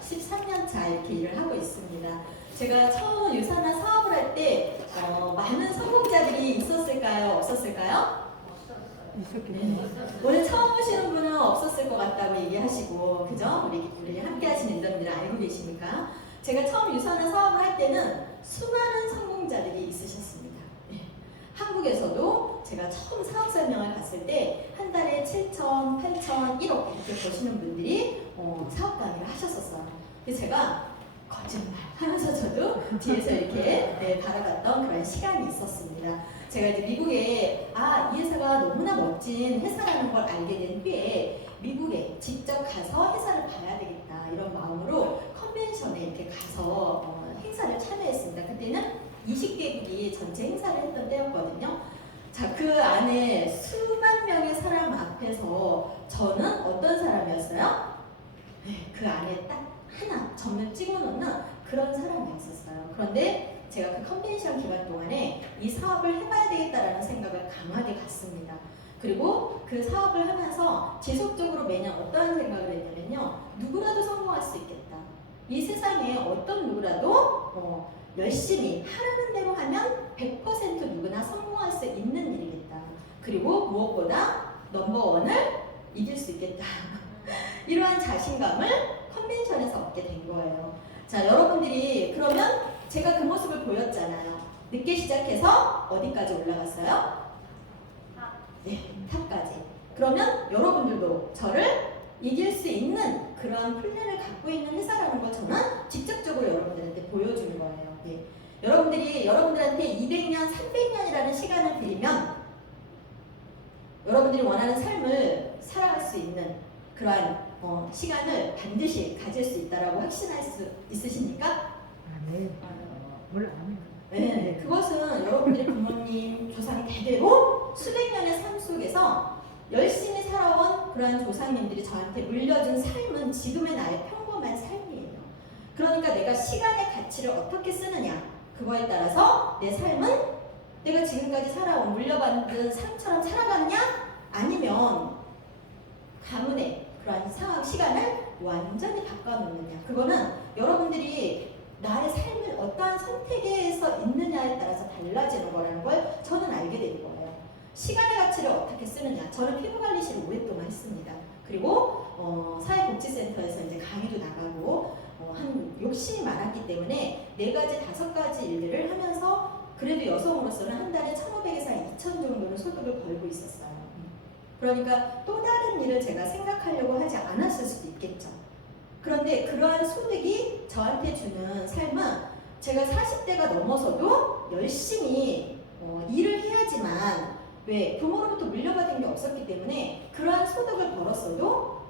13년 차 이렇게 일을 하고 있습니다. 제가 처음 유산화 사업을 할 때 많은 성공자들이 있었을까요? 없었을까요? 네. 오늘 처음 오시는 분은 없었을 것 같다고 얘기하시고, 그죠? 우리 함께 하시는 인턴들은 알고 계시니까. 제가 처음 유산화 사업을 할 때는 수많은 성공자들이 있으셨습니다. 네. 한국에서도 제가 처음 사업 설명을 갔을 때 한 달에 7천, 8천, 1억 이렇게 버시는 분들이 사업 단위를 하셨었어요. 그래서 제가 거짓말 하면서 저도 뒤에서 이렇게 바라봤던 그런 시간이 있었습니다. 제가 이제 미국에 이 회사가 너무나 멋진 회사라는 걸 알게 된 후에 미국에 직접 가서 회사를 봐야 되겠다 이런 마음으로 컨벤션에 이렇게 가서 행사를 참여했습니다. 그때는 20개국이 전체 행사를 했던 때였거든요. 자, 그 안에 수만 명의 사람 앞에서 저는 어떤 사람이었어요? 네, 그 안에 딱 하나 점을 찍어놓는 그런 사람이었었어요. 그런데 제가 그 컨벤션 기간 동안에 이 사업을 해봐야 되겠다라는 생각을 강하게 갖습니다. 그리고 그 사업을 하면서 지속적으로 매년 어떠한 생각을 했냐면요. 누구라도 성공할 수 있겠다. 이 세상에 어떤 누구라도 열심히 하라는 대로 하면 100% 누구나 성공할 수 있는 일이겠다. 그리고 무엇보다 넘버원을 이길 수 있겠다. 이러한 자신감을 컨벤션에서 얻게 된 거예요. 자, 여러분들이 그러면 제가 그 모습을 보였잖아요. 늦게 시작해서 어디까지 올라갔어요? 네, 탑까지. 그러면 여러분들도 저를 이길 수 있는 그런 플랜을 갖고 있는 회사라는 걸 저는 직접적으로 여러분들한테 보여주는 거예요. 네. 여러분들한테 200년, 300년이라는 시간을 드리면 여러분들이 원하는 삶을 살아갈 수 있는 그러한 시간을 반드시 가질 수 있다라고 확신할 수 있으십니까? 네. 몰라. 네, 그것은 여러분들의 부모님, 조상 대대로 수백 년의 삶 속에서 열심히 살아온 그러한 조상님들이 저한테 물려준 삶은 지금의 나의 평범한 삶이에요. 그러니까 내가 시간의 가치를 어떻게 쓰느냐, 그거에 따라서 내 삶은 내가 지금까지 살아온 물려받은 삶처럼 살아갔냐, 아니면 가문의 그러한 상황, 시간을 완전히 바꿔놓느냐. 그거는 여러분들이 나의 삶을 어떠한 선택에서 있느냐에 따라서 달라지는 거라는 걸 저는 알게 된 거예요. 시간의 가치를 어떻게 쓰느냐. 저는 피부관리실을 오랫동안 했습니다. 그리고 사회복지센터에서 이제 강의도 나가고 한 욕심이 많았기 때문에 4가지, 5가지 일들을 하면서 그래도 여성으로서는 한 달에 1,500에서 2,000 정도는 소득을 벌고 있었어요. 그러니까 또 다른 일을 제가 생각하려고 하지 않았을 수도 있겠죠. 그런데 그러한 소득이 저한테 주는 삶은 제가 40대가 넘어서도 열심히 일을 해야지만, 왜? 부모로부터 물려받은 게 없었기 때문에 그러한 소득을 벌었어도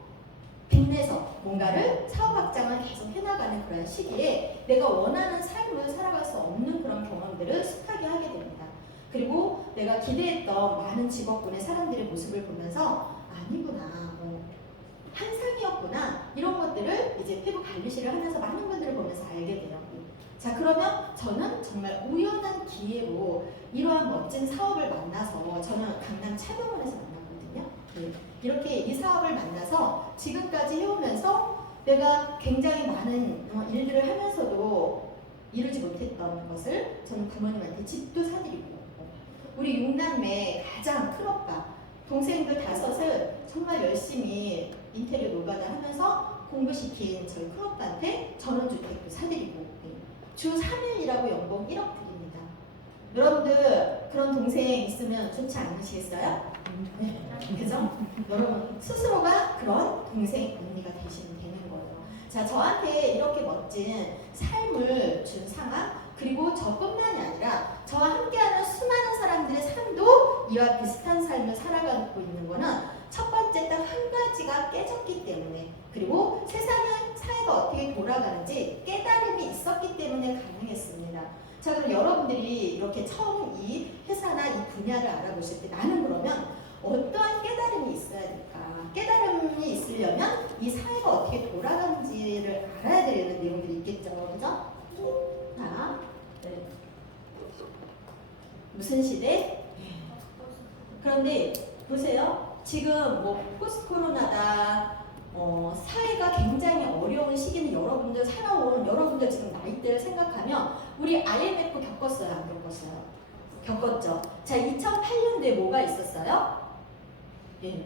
빚내서 뭔가를 사업 확장을 계속 해나가는 그런 시기에 내가 원하는 삶을 살아갈 수 없는 그런 경험들을 숱하게 하게 됩니다. 그리고 내가 기대했던 많은 직업군의 사람들의 모습을 보면서 아니구나, 환상이었구나, 이런 것들을 이제 피부 관리실을 하면서 많은 분들을 보면서 알게 돼요. 자, 그러면 저는 정말 우연한 기회로 이러한 멋진 사업을 만나서, 저는 강남 차병원에서 만났거든요. 네. 이렇게 이 사업을 만나서 지금까지 해오면서 내가 굉장히 많은 일들을 하면서도 이루지 못했던 것을 저는 부모님한테 집도 사드리고, 우리 6남매 가장 큰 오빠, 동생들 5을 정말 열심히 인테리어 노가다 하면서 공부시킨 저희 큰 오빠한테 전원주택도 사드리고, 주 3일 일하고 연봉 1억 드립니다. 여러분들 그런 동생 있으면 좋지 않으시겠어요? 네. 그죠? 여러분 스스로가 그런 동생, 언니가 되시면 되는 거예요. 자, 저한테 이렇게 멋진 삶을 준 상황, 그리고 저뿐만이 아니라 저와 함께하는 수많은 사람들의 삶도 이와 비슷한 삶을 살아가고 있는 거는 첫 번째 딱 한 가지가 깨졌기 때문에, 그리고 세상의 사회가 어떻게 돌아가는지 깨달음이 있었기 때문에 가능했습니다. 자, 그럼 여러분들이 이렇게 처음 이 회사나 이 분야를 알아보실 때 나는 그러면 어떠한 깨달음이 있어야 될까? 깨달음이 있으려면 이 사회가 어떻게 돌아가는지를 알아야 되는 내용들이 있겠죠. 그죠? 자, 네. 무슨 시대? 그런데 보세요. 지금 뭐 포스트 코로나다, 사회가 굉장히 어려운 시기는 때를 생각하면 우리 IMF 겪었어요? 안 겪었어요? 겪었죠. 자, 2008년도에 뭐가 있었어요? 예,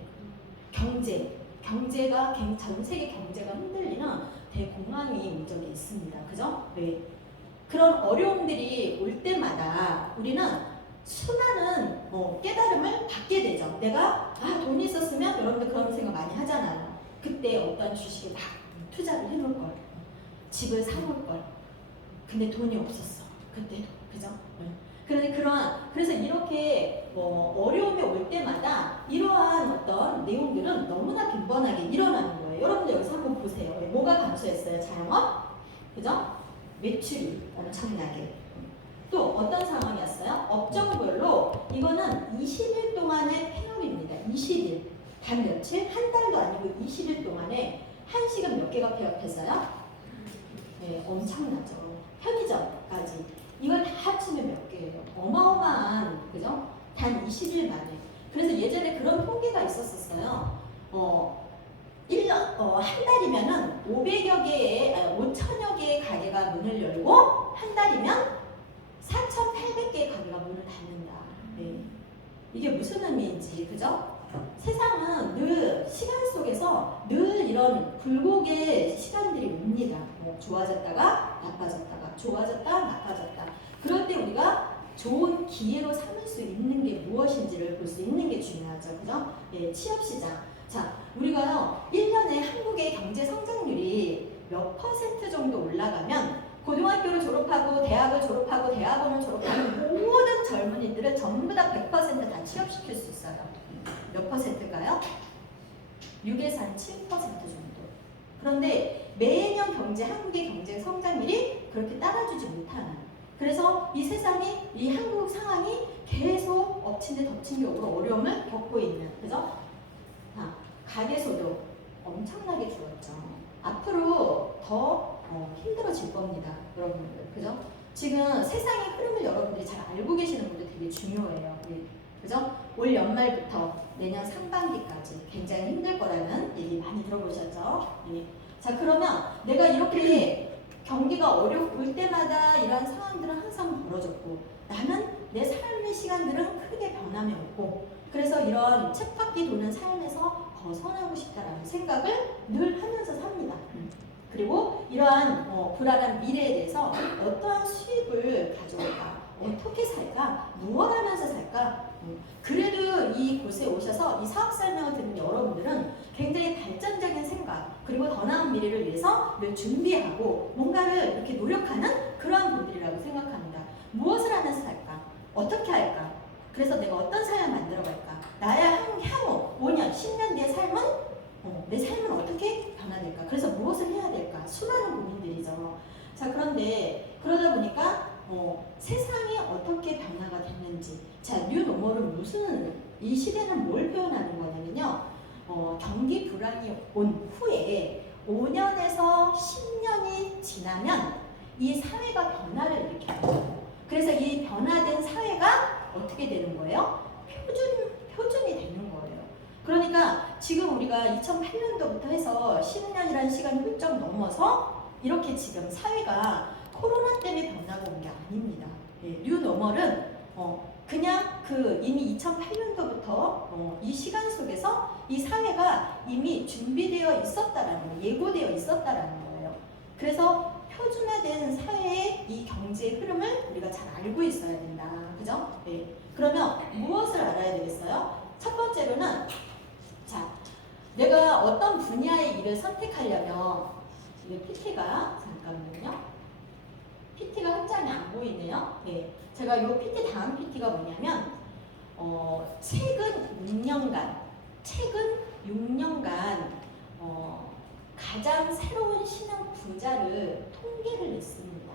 경제가 전 세계 경제가 흔들리는 대공황이 온 적이 있습니다. 그죠? 네. 그런 어려움들이 올 때마다 우리는 수많은 깨달음을 받게 되죠. 내가 돈이 있었으면 여러분들 그런 생각 많이 하잖아요. 그때 어떤 주식에 막 투자를 해놓을 걸, 집을 사놓을 걸. 근데 돈이 없었어. 그때도 그죠? 네. 그래서 이렇게 어려움이 올 때마다 이러한 어떤 내용들은 너무나 빈번하게 일어나는 거예요. 여러분들 여기서 한번 보세요. 뭐가 감소했어요? 자영업? 그죠? 매출이 엄청나게. 또 어떤 상황이었어요? 업종별로 이거는 20일 동안의 폐업입니다. 20일. 단 며칠? 한 달도 아니고 20일 동안에 한식은 몇 개가 폐업했어요? 네, 엄청나죠. 편의점까지. 이걸 다 합치면 몇 개예요? 어마어마한, 그죠? 단 20일 만에. 그래서 예전에 그런 통계가 있었어요. 1년, 한 달이면은 5천여 개의 가게가 문을 열고, 한 달이면 4,800개의 가게가 문을 닫는다. 네. 이게 무슨 의미인지, 그죠? 세상은 늘 시간 속에서 늘 이런 굴곡의 시간들이 옵니다. 좋아졌다가 나빠졌다가 좋아졌다 나빠졌다. 그럴 때 우리가 좋은 기회로 삼을 수 있는 게 무엇인지를 볼 수 있는 게 중요하죠. 그죠? 예, 취업시장. 자, 우리가요 1년에 한국의 경제 성장률이 몇 % 정도 올라가면 고등학교를 졸업하고 대학을 졸업하고 대학원을 졸업하는 모든 젊은이들을 전부 다 100% 취업시킬 수 있어요. 몇 %일까요? 6에서 한 7% 정도. 그런데 매년 한국의 경제 성장률이 그렇게 따라주지 못하는. 그래서 이 세상이, 이 한국 상황이 계속 엎친 데 덮친 격으로 어려움을 겪고 있는. 그죠? 가계소득 엄청나게 줄었죠. 앞으로 더 힘들어질 겁니다. 여러분들. 그죠? 지금 세상의 흐름을 여러분들이 잘 알고 계시는 분들 되게 중요해요. 그죠? 올 연말부터 내년 상반기까지 굉장히 힘들 거라는 얘기 많이 들어보셨죠? 예. 자, 그러면 내가 이렇게 경기가 어려울 때마다 이런 상황들은 항상 벌어졌고 나는 내 삶의 시간들은 크게 변함이 없고 그래서 이런 쳇바퀴 도는 삶에서 벗어나고 싶다라는 생각을 늘 하면서 삽니다. 그리고 이러한 불안한 미래에 대해서 어떠한 수입을 가져올까? 어떻게 살까? 무엇 하면서 살까? 그래도 이곳에 오셔서 이 사업 설명을 듣는 여러분들은 굉장히 발전적인 생각 그리고 더 나은 미래를 위해서 늘 준비하고 뭔가를 이렇게 노력하는 그러한 분들이라고 생각합니다. 무엇을 하면서 살까? 어떻게 할까? 그래서 내가 어떤 삶을 만들어 갈까? 나의 향후 5년, 10년 뒤의 삶은 내 삶은 어떻게 변화될까? 그래서 무엇을 해야 될까? 수많은 고민들이죠. 자, 그런데 그러다 보니까 세상이 어떻게 변화가 됐는지. 자, 뉴노멀은 이 시대는 뭘 표현하는 거냐면요. 경기 불황이 온 후에 5년에서 10년이 지나면 이 사회가 변화를 일으켜요. 그래서 이 변화된 사회가 어떻게 되는 거예요? 표준이 되는 거예요. 그러니까 지금 우리가 2008년도부터 해서 10년이라는 시간이 훌쩍 넘어서 이렇게 지금 사회가 코로나 때문에 변화가 온 게 아닙니다. 예, 뉴노멀은 그냥 이미 2008년도부터 이 시간 속에서 이 사회가 이미 준비되어 있었다라는 거예요. 예고되어 있었다라는 거예요. 그래서 표준화된 사회의 이 경제 흐름을 우리가 잘 알고 있어야 된다. 그죠? 네. 그러면 무엇을 알아야 되겠어요? 첫 번째로는 자, 내가 어떤 분야의 일을 선택하려면 이게 PT가 잠깐만요. PT가 한 장이 안 보이네요. 네. 제가 이 PT 다음 PT가 뭐냐면 최근 6년간 가장 새로운 신흥 부자를 통계를 냈습니다.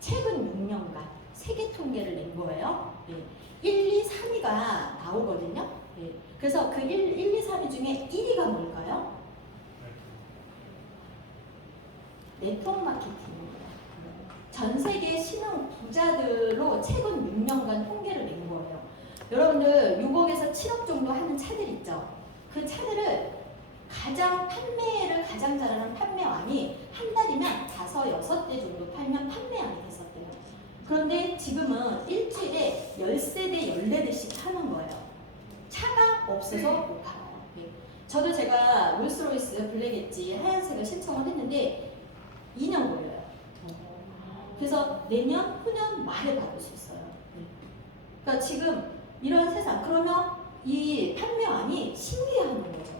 최근 6년간 세계 통계를 낸 거예요. 네. 1, 2, 3위가 나오거든요. 네. 그래서 그 1, 2, 3위 중에 1위가 뭘까요? 네트워크 마케팅입니다. 전 세계 신흥 부자들로 최근 6년간 통계를 낸 거예요. 여러분들 6억에서 7억 정도 하는 차들 있죠? 그 차들을 판매를 가장 잘하는 판매왕이 한 달이면 5, 6대 없어서 못 팔아요. 네. 저도 제가 롤스로이스 블랙 엣지 하얀색을 신청을 했는데 2년 걸려요. 그래서 내년, 후년 말에 받을 수 있어요. 네. 그러니까 지금 이런 세상, 그러면 이 판매왕이 신기해하는 거죠.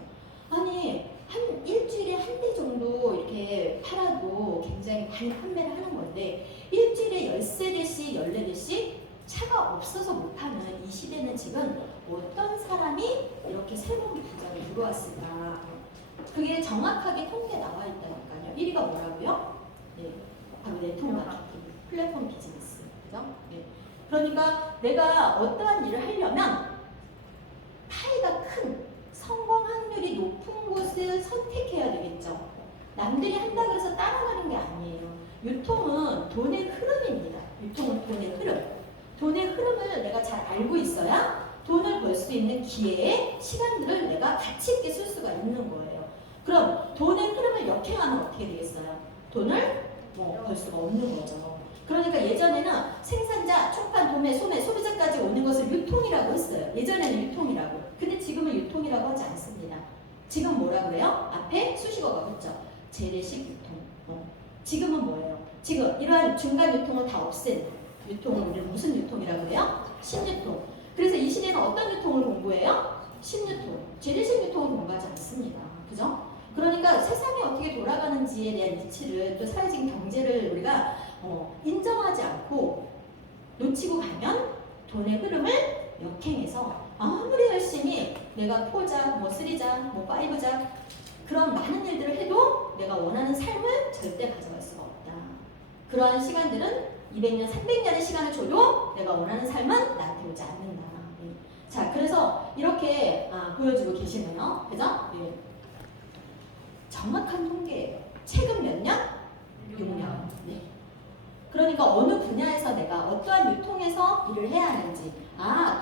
아니, 한 일주일에 한 대 정도 이렇게 팔아도 굉장히 많이 판매를 하는 건데, 일주일에 13대씩, 14대씩 차가 없어서 못 파는 이 시대는 지금 어떤 사람이 이렇게 새로운 부자로 들어왔을까? 그게 정확하게 통계에 나와 있다니까요. 1위가 뭐라고요? 네, 바로 네트워크 마케팅, 플랫폼 비즈니스. 그죠? 네. 그러니까 내가 어떠한 일을 하려면 파이가 큰, 성공 확률이 높은 곳을 선택해야 되겠죠. 남들이 한다 그래서 따라가는 게 아니에요. 유통은 돈의 흐름입니다. 유통은 돈의 흐름. 돈의 흐름을 내가 잘 알고 있어야 돈을 벌 수 있는 기회에 시간들을 내가 가치 있게 쓸 수가 있는 거예요. 그럼 돈의 흐름을 역행하면 어떻게 되겠어요? 돈을 벌 수가 없는 거죠. 그러니까 예전에는 생산자, 초판, 도매, 소매, 소비자까지 오는 것을 유통이라고 했어요. 예전에는 유통이라고. 근데 지금은 유통이라고 하지 않습니다. 지금 뭐라고 해요? 앞에 수식어가 붙죠. 재래식 유통. 지금은 뭐예요? 지금 이러한 중간 유통을 다 없앤 유통을 우리는 무슨 유통이라고 해요? 신유통. 그래서 이 시대는 어떤 유통을 공부해요? 신유통. 재래식 유통을 공부하지 않습니다. 그죠? 그러니까 세상이 어떻게 돌아가는지에 대한 이치를, 또 사회적인 경제를 우리가 인정하지 않고 놓치고 가면 돈의 흐름을 역행해서 아무리 열심히 내가 4자, 3자, 5자 그런 많은 일들을 해도 내가 원하는 삶을 절대 가져갈 수가 없다. 그러한 시간들은 200년, 300년의 시간을 줘도 내가 원하는 삶은 나한테 오지 않는다. 네. 자, 그래서 이렇게 보여주고 계시네요. 그죠? 네. 정확한 통계예요. 최근 몇 년? 6년. 네. 그러니까 어느 분야에서 내가 어떠한 유통에서 일을 해야 하는지,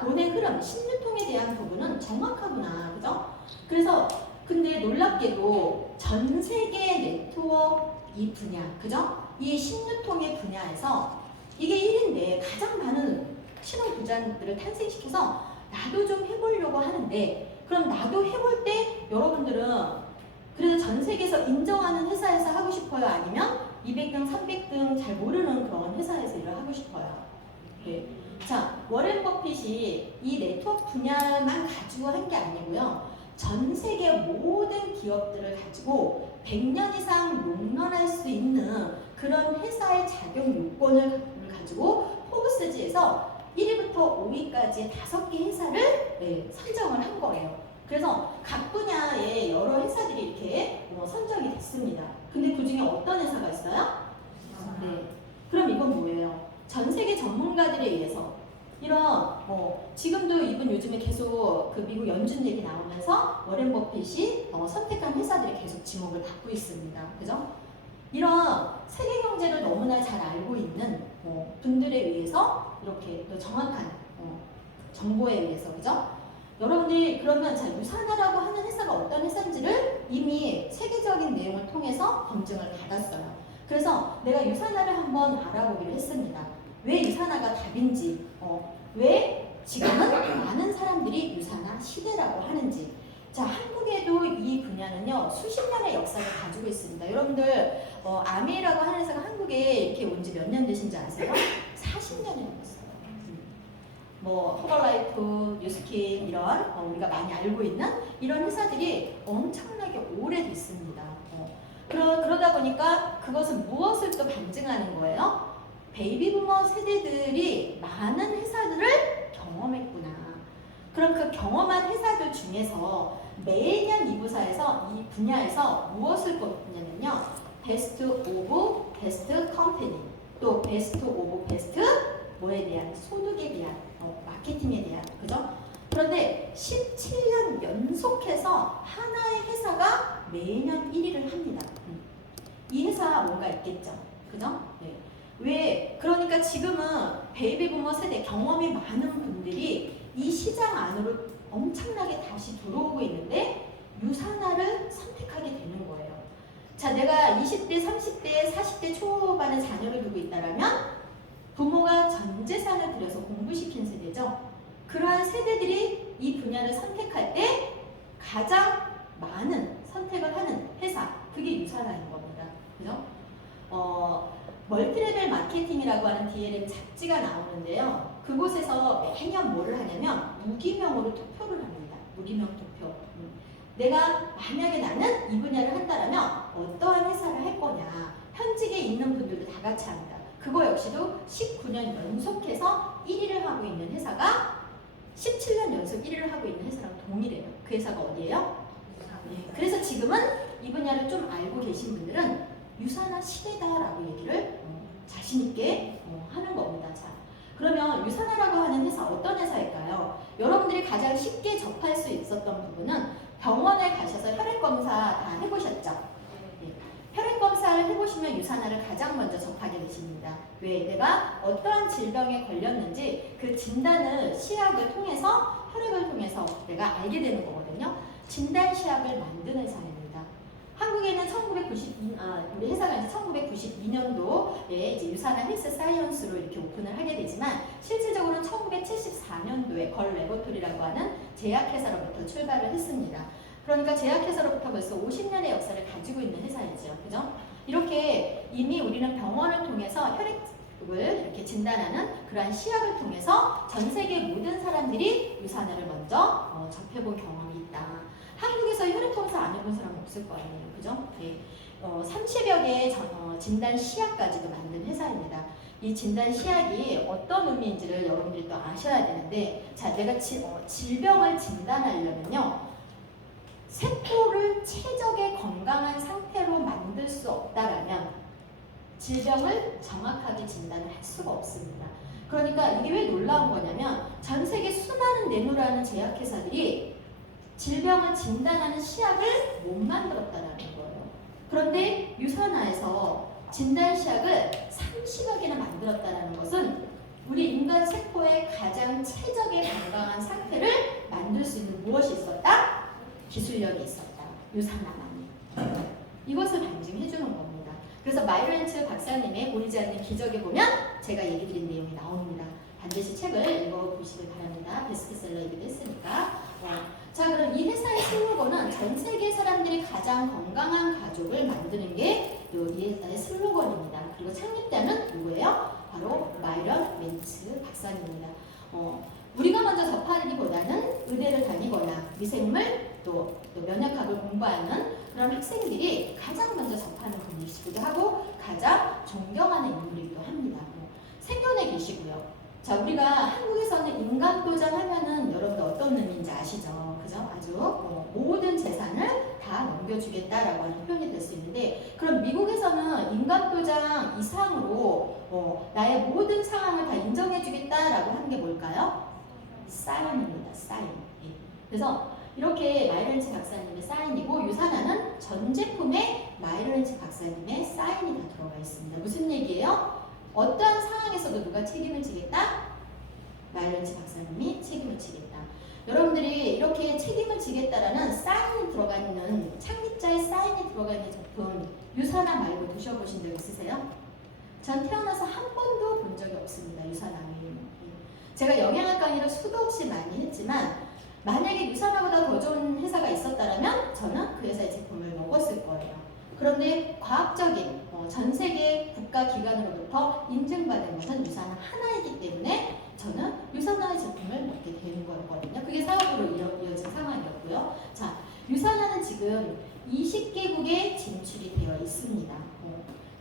돈의 흐름, 신유통에 대한 부분은 정확하구나. 그죠? 그래서 근데 놀랍게도 전 세계 네트워크 이 분야, 그죠? 이 신유통의 분야에서 이게 1인데 가장 많은 신혼부자들을 탄생시켜서 나도 좀 해보려고 하는데, 그럼 나도 해볼 때 여러분들은 그래서 전 세계에서 인정하는 회사에서 하고 싶어요? 아니면 200등, 300등 잘 모르는 그런 회사에서 일을 하고 싶어요? 네. 자, 워렌 버핏이 이 네트워크 분야만 가지고 한 게 아니고요. 전 세계 모든 기업들을 가지고 100년 이상 롱런할 수 있는 그런 회사의 자격 요건을 가지고 포브스지에서 1위부터 5위까지의 5개 회사를 선정을 한 거예요. 그래서 각 분야에 여러 회사들이 이렇게 선정이 됐습니다. 근데 그 중에 어떤 회사가 있어요? 네. 그럼 이건 뭐예요? 전 세계 전문가들에 의해서 이런 지금도 이분 요즘에 계속 그 미국 연준 얘기 나오면서 워렌 버핏이 선택한 회사들이 계속 지목을 받고 있습니다. 그죠? 이런 세계 경제를 너무나 잘 알고 있는 분들에 의해서 이렇게 또 정확한 정보에 의해서, 그죠? 여러분들이 그러면 자, 유산하라고 하는 회사가 어떤 회사인지를 이미 세계적인 내용을 통해서 검증을 받았어요. 그래서 내가 유산화를 한번 알아보기로 했습니다. 왜 유산화가 답인지, 왜 지금은 많은 사람들이 유산화 시대라고 하는지. 자, 한국에도 이 분야는요, 수십 년의 역사를 가지고 있습니다. 여러분들, 아미라고 하는 회사가 한국에 이렇게 온 지 몇 년 되신지 아세요? 40년이 넘었어요. 허벌라이프, 뉴스킨 이런 우리가 많이 알고 있는 이런 회사들이 엄청나게 오래됐습니다. 그러다 보니까 그것은 무엇을 또 반증하는 거예요? 베이비부머 세대들이 많은 회사들을 경험했구나. 그럼 그 경험한 회사들 중에서 매년 이 부사에서 이 분야에서 무엇을 뽑냐면요, 베스트 오브 베스트 컴퍼니, 또 베스트 오브 베스트 뭐에 대한, 소득에 대한, 마케팅에 대한, 그죠? 그런데 17년 연속해서 하나의 회사가 매년 1위를 합니다. 이 회사 뭔가 있겠죠, 그죠? 네. 왜? 그러니까 지금은 베이비부머 세대 경험이 많은 분들이 이 시장 안으로 엄청나게 다시 들어오고 있는데 유산화를 선택하게 되는 거예요. 자, 내가 20대, 30대, 40대 초반에 자녀를 두고 있다라면 부모가 전 재산을 들여서 공부시킨 세대죠. 그러한 세대들이 이 분야를 선택할 때 가장 많은 선택을 하는 회사, 그게 유산화인 겁니다. 그죠? 멀티레벨 마케팅이라고 하는 DLM 잡지가 나오는데요. 그곳에서 매년 뭐를 하냐면 무기명으로 투표를 합니다. 무기명 투표. 내가 만약에 나는 이 분야를 한다면 어떠한 회사를 할 거냐. 현직에 있는 분들도 다 같이 합니다. 그거 역시도 19년 연속해서 1위를 하고 있는 회사가 17년 연속 1위를 하고 있는 회사랑 동일해요. 그 회사가 어디예요? 네. 그래서 지금은 이 분야를 좀 알고 계신 분들은 유산화 시대다라고 얘기를 자신 있게 하는 겁니다. 자, 그러면 유산화라고 하는 회사 어떤 회사일까요? 여러분들이 가장 쉽게 접할 수 있었던 부분은 병원에 가셔서 혈액 검사 다 해보셨죠? 네. 혈액 검사를 해보시면 유산화를 가장 먼저 접하게 되십니다. 왜? 내가 어떠한 질병에 걸렸는지 그 진단을 시약을 통해서 혈액을 통해서 내가 알게 되는 거거든요. 진단 시약을 만드는 회사입니다. 한국에는 우리 회사가 이제 1992년도에 이제 유산화 헬스 사이언스로 이렇게 오픈을 하게 되지만 실질적으로는 1974년도에 걸 레보토리라고 하는 제약회사로부터 출발을 했습니다. 그러니까 제약회사로부터 벌써 50년의 역사를 가지고 있는 회사이죠. 그죠? 이렇게 이미 우리는 병원을 통해서 혈액을 이렇게 진단하는 그러한 시약을 통해서 전 세계 모든 사람들이 유산화를 먼저 접해본 경험이 있다. 한국에서 혈액검사 안 해본 사람 없을 거 아니에요. 그죠? 네. 30여 개의 진단 시약까지도 만든 회사입니다. 이 진단 시약이 어떤 의미인지를 여러분들이 또 아셔야 되는데, 자, 내가 질병을 진단하려면요, 세포를 최적의 건강한 상태로 만들 수 없다라면 질병을 정확하게 진단을 할 수가 없습니다. 그러니까 이게 왜 놀라운 거냐면 전 세계 수많은 내노라는 제약회사들이 질병을 진단하는 시약을 못 만들었다라는 거예요. 그런데 유산화에서 진단 시약을 30여 개나 만들었다는 것은 우리 인간 세포의 가장 최적의 건강한 상태를 만들 수 있는 무엇이 있었다? 기술력이 있었다. 유산화만이. 이것을 반증해 주는 겁니다. 그래서 마이런츠 박사님의 보이지 않는 기적에 보면 제가 얘기 드린 내용이 나옵니다. 반드시 책을 읽어보시길 바랍니다. 베스트셀러이기도 했으니까. 자, 그럼 이 회사의 슬로건은 전 세계 사람들이 가장 건강한 가족을 만드는 게 이 회사의 슬로건입니다. 그리고 창립자는 누구예요? 바로 마이런 멘츠 박사님입니다. 우리가 먼저 접하기보다는 의대를 다니거나 미생물 또 면역학을 공부하는 그런 학생들이 가장 먼저 접하는 분이시기도 하고 가장 존경하는 인물이기도 합니다. 생존에 계시고요. 자, 우리가 한국에서는 인감도장 하면은 여러분들 어떤 의미인지 아시죠? 그죠? 아주 모든 재산을 다 넘겨주겠다라고 하는 표현이 될 수 있는데, 그럼 미국에서는 인감도장 이상으로 나의 모든 상황을 다 인정해주겠다라고 하는 게 뭘까요? 사인입니다. 사인. 예. 그래서 이렇게 마이런츠 박사님의 사인이고 유산화는 전 제품에 마이런츠 박사님의 사인이 다 들어가 있습니다. 무슨 얘기예요? 어떠한 상황에서도 누가 책임을 지겠다? 마이런츠 박사님이 책임을 지겠다. 여러분들이 이렇게 책임을 지겠다라는 사인이 들어가 있는, 창립자의 사인이 들어가 있는 제품 유산화 말고 드셔보신 적 있으세요? 전 태어나서 한 번도 본 적이 없습니다. 유산화는. 제가 영양학 강의를 수도 없이 많이 했지만 만약에 유산화보다 더 좋은 회사가 있었다면 저는 그 회사의 제품을 먹었을 거예요. 그런데 과학적인 전 세계 국가 기관으로부터 인증받은 것은 유산화 하나이기 때문에 저는 유산화의 제품을 먹게 되는 거였거든요. 그게 사업으로 이어진 상황이었고요. 자, 유산화는 지금 20개국에 진출이 되어 있습니다.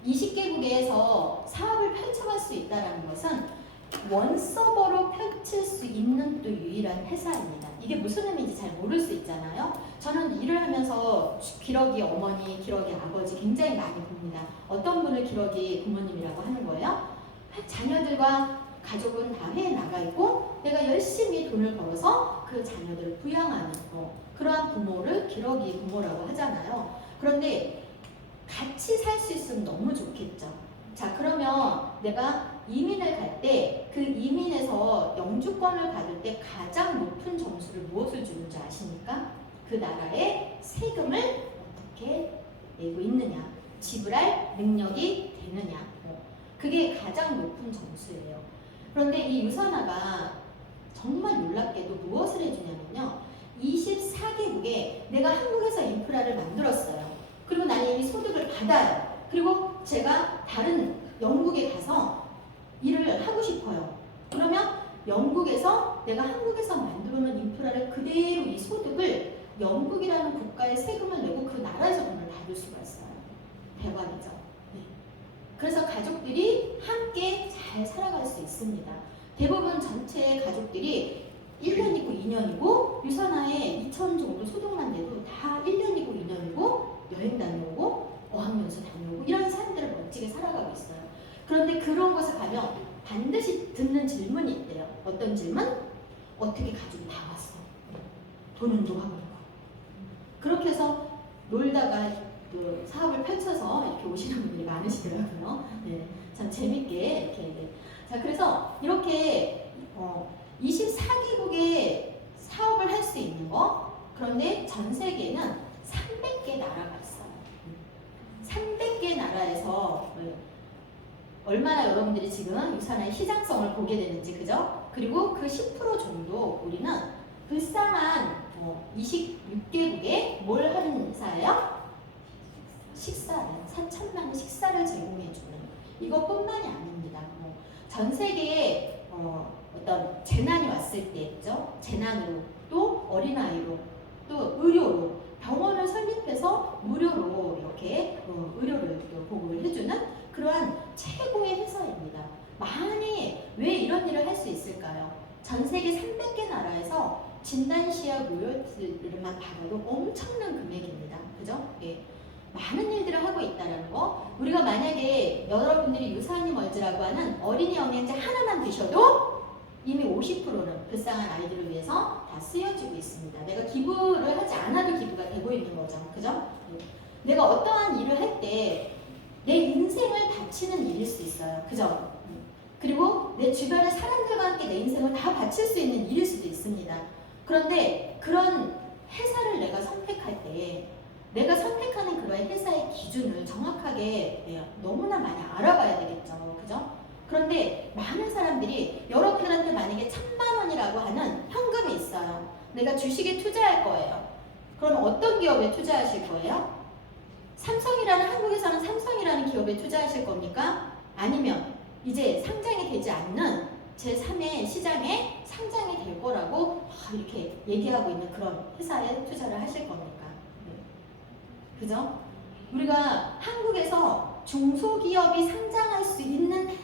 20개국에서 사업을 펼쳐갈 수 있다는 것은 원서버로 펼칠 수 있는 또 유일한 회사입니다. 이게 무슨 의미인지 잘 모를 수 있잖아요. 저는 일을 하면서 기러기 어머니, 기러기 아버지 굉장히 많이 봅니다. 어떤 분을 기러기 부모님이라고 하는 거예요? 자녀들과 가족은 다 해외에 나가 있고 내가 열심히 돈을 벌어서 그 자녀들을 부양하는 그러한 부모를 기러기 부모라고 하잖아요. 그런데 같이 살 수 있으면 너무 좋겠죠. 자, 그러면 내가 이민을 갈 때 그 이민에서 영주권을 받을 때 가장 높은 점수를 무엇을 주는지 아십니까? 그 나라의 세금을 어떻게 내고 있느냐, 지불할 능력이 되느냐, 그게 가장 높은 점수예요. 그런데 이 유산화가 정말 놀랍게도 무엇을 해주냐면요. 24개국에 내가 한국에서 인프라를 만들었어요. 그리고 나는 이미 소득을 받아요. 그리고 제가 다른 영국에 가서 일을 하고 싶어요. 그러면 영국에서 내가 한국에서 만들어 놓은 인프라를 그대로 이 소득을 영국이라는 국가에 세금을 내고 그 나라에서 돈을 받을 수가 있어요. 대박이죠. 네. 그래서 가족들이 함께 잘 살아갈 수 있습니다. 대부분 전체 가족들이 1년이고 2년이고 유산하에 2천 정도 소득만 내도 다 1년이고 2년이고 여행 다녀오고 어학연수 다녀오고 이런 삶들을 멋지게 살아가고 있어요. 그런데 그런 곳에 가면 반드시 듣는 질문이 있대요. 어떤 질문? 어떻게 가족이 다 왔어? 돈은 누가 벌고? 그렇게 해서 놀다가 또 사업을 펼쳐서 이렇게 오시는 분들이 많으시더라고요. 네, 참 재밌게 이렇게. 네. 자, 그래서 이렇게 24개국에 사업을 할 수 있는 거. 그런데 전 세계는 300개 나라가 있어요. 300개 나라에서 얼마나 여러분들이 지금 유산의 시장성을 보게 되는지, 그죠? 그리고 그 10% 정도 우리는 불쌍한 26개국에 뭘 하는 회사예요? 식사를, 4천만 원 식사를 제공해주는 이것뿐만이 아닙니다. 전 세계에 어떤 재난이 왔을 때, 그죠? 재난으로, 또 어린아이로, 또 의료로 병원을 설립해서 무료로 이렇게 의료를 또 보급을 해주는 그러한 최고의 회사입니다. 많이 왜 이런 일을 할 수 있을까요? 전 세계 300개 나라에서 진단시약 로열티를만 받아도 엄청난 금액입니다. 그죠? 예. 많은 일들을 하고 있다는 거. 우리가 만약에 여러분들이 유산이 멀즈라고 하는 어린이 영양제 하나만 드셔도 이미 50%는 불쌍한 아이들을 위해서 다 쓰여지고 있습니다. 내가 기부를 하지 않아도 기부가 되고 있는 거죠. 그죠? 예. 내가 어떠한 일을 할 때 내 인생을 바치는 일일 수 있어요. 그죠? 그리고 내 주변의 사람들과 함께 내 인생을 다 바칠 수 있는 일일 수도 있습니다. 그런데 그런 회사를 내가 선택할 때 내가 선택하는 그런 회사의 기준을 정확하게 너무나 많이 알아봐야 되겠죠. 그죠? 그런데 많은 사람들이 여러분들한테 만약에 1,000만 원이라고 하는 현금이 있어요. 내가 주식에 투자할 거예요. 그럼 어떤 기업에 투자하실 거예요? 삼성이라는, 한국에서는 삼성이라는 기업에 투자하실 겁니까? 아니면 이제 상장이 되지 않는 제3의 시장에 상장이 될 거라고 이렇게 얘기하고 있는 그런 회사에 투자를 하실 겁니까? 네. 그죠? 우리가 한국에서 중소기업이 상장할 수 있는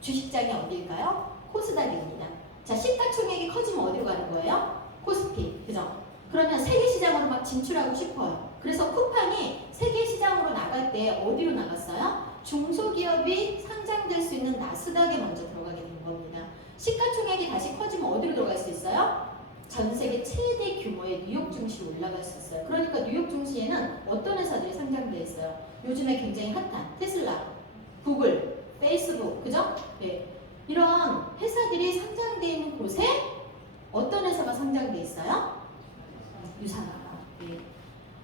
주식장이 어디일까요? 코스닥입니다. 자, 시가총액이 커지면 어디로 가는 거예요? 코스피. 그죠? 그러면 세계시장으로 막 진출하고 싶어요. 그래서 쿠팡이 세계시장으로 나갈 때 어디로 나갔어요? 중소기업이 상장될 수 있는 나스닥에 먼저 들어가게 된 겁니다. 시가총액이 다시 커지면 어디로 들어갈 수 있어요? 전 세계 최대 규모의 뉴욕 증시로 올라갈 수 있어요. 그러니까 뉴욕 증시에는 어떤 회사들이 상장되어 있어요? 요즘에 굉장히 핫한 테슬라, 구글, 페이스북, 그죠? 네. 이런 회사들이 상장되어 있는 곳에 어떤 회사가 상장되어 있어요? 유산화. 네.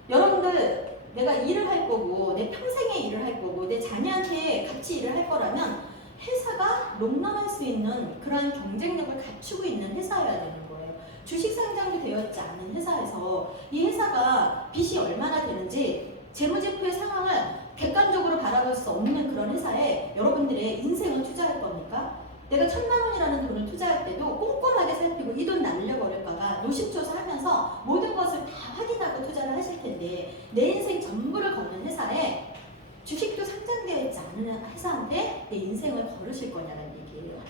여러분들, 내가 일을 할 거고 내 평생에 일을 할 거고 내 자녀한테 같이 일을 할 거라면 회사가 롱런할 수 있는 그러한 경쟁력을 갖추고 있는 회사여야 되는 거예요. 주식 상장도 되어 있지 않은 회사에서 이 회사가 빚이 얼마나 되는지 재무제표의 상황을 객관적으로 바라볼 수 없는 그런 회사에 여러분들의 인생을 투자할 겁니까? 내가 1,000만 원이라는 돈을 투자할 때도 꼼꼼하게 살피고 이 돈 날려버릴까봐 노심초사하면서 모든 것을 다 확인하고 투자를 하실 텐데 내 인생 전부를 거는 회사에 주식도 상장되어 있지 않은 회사한테 내 인생을 걸으실 거냐는 얘기예요.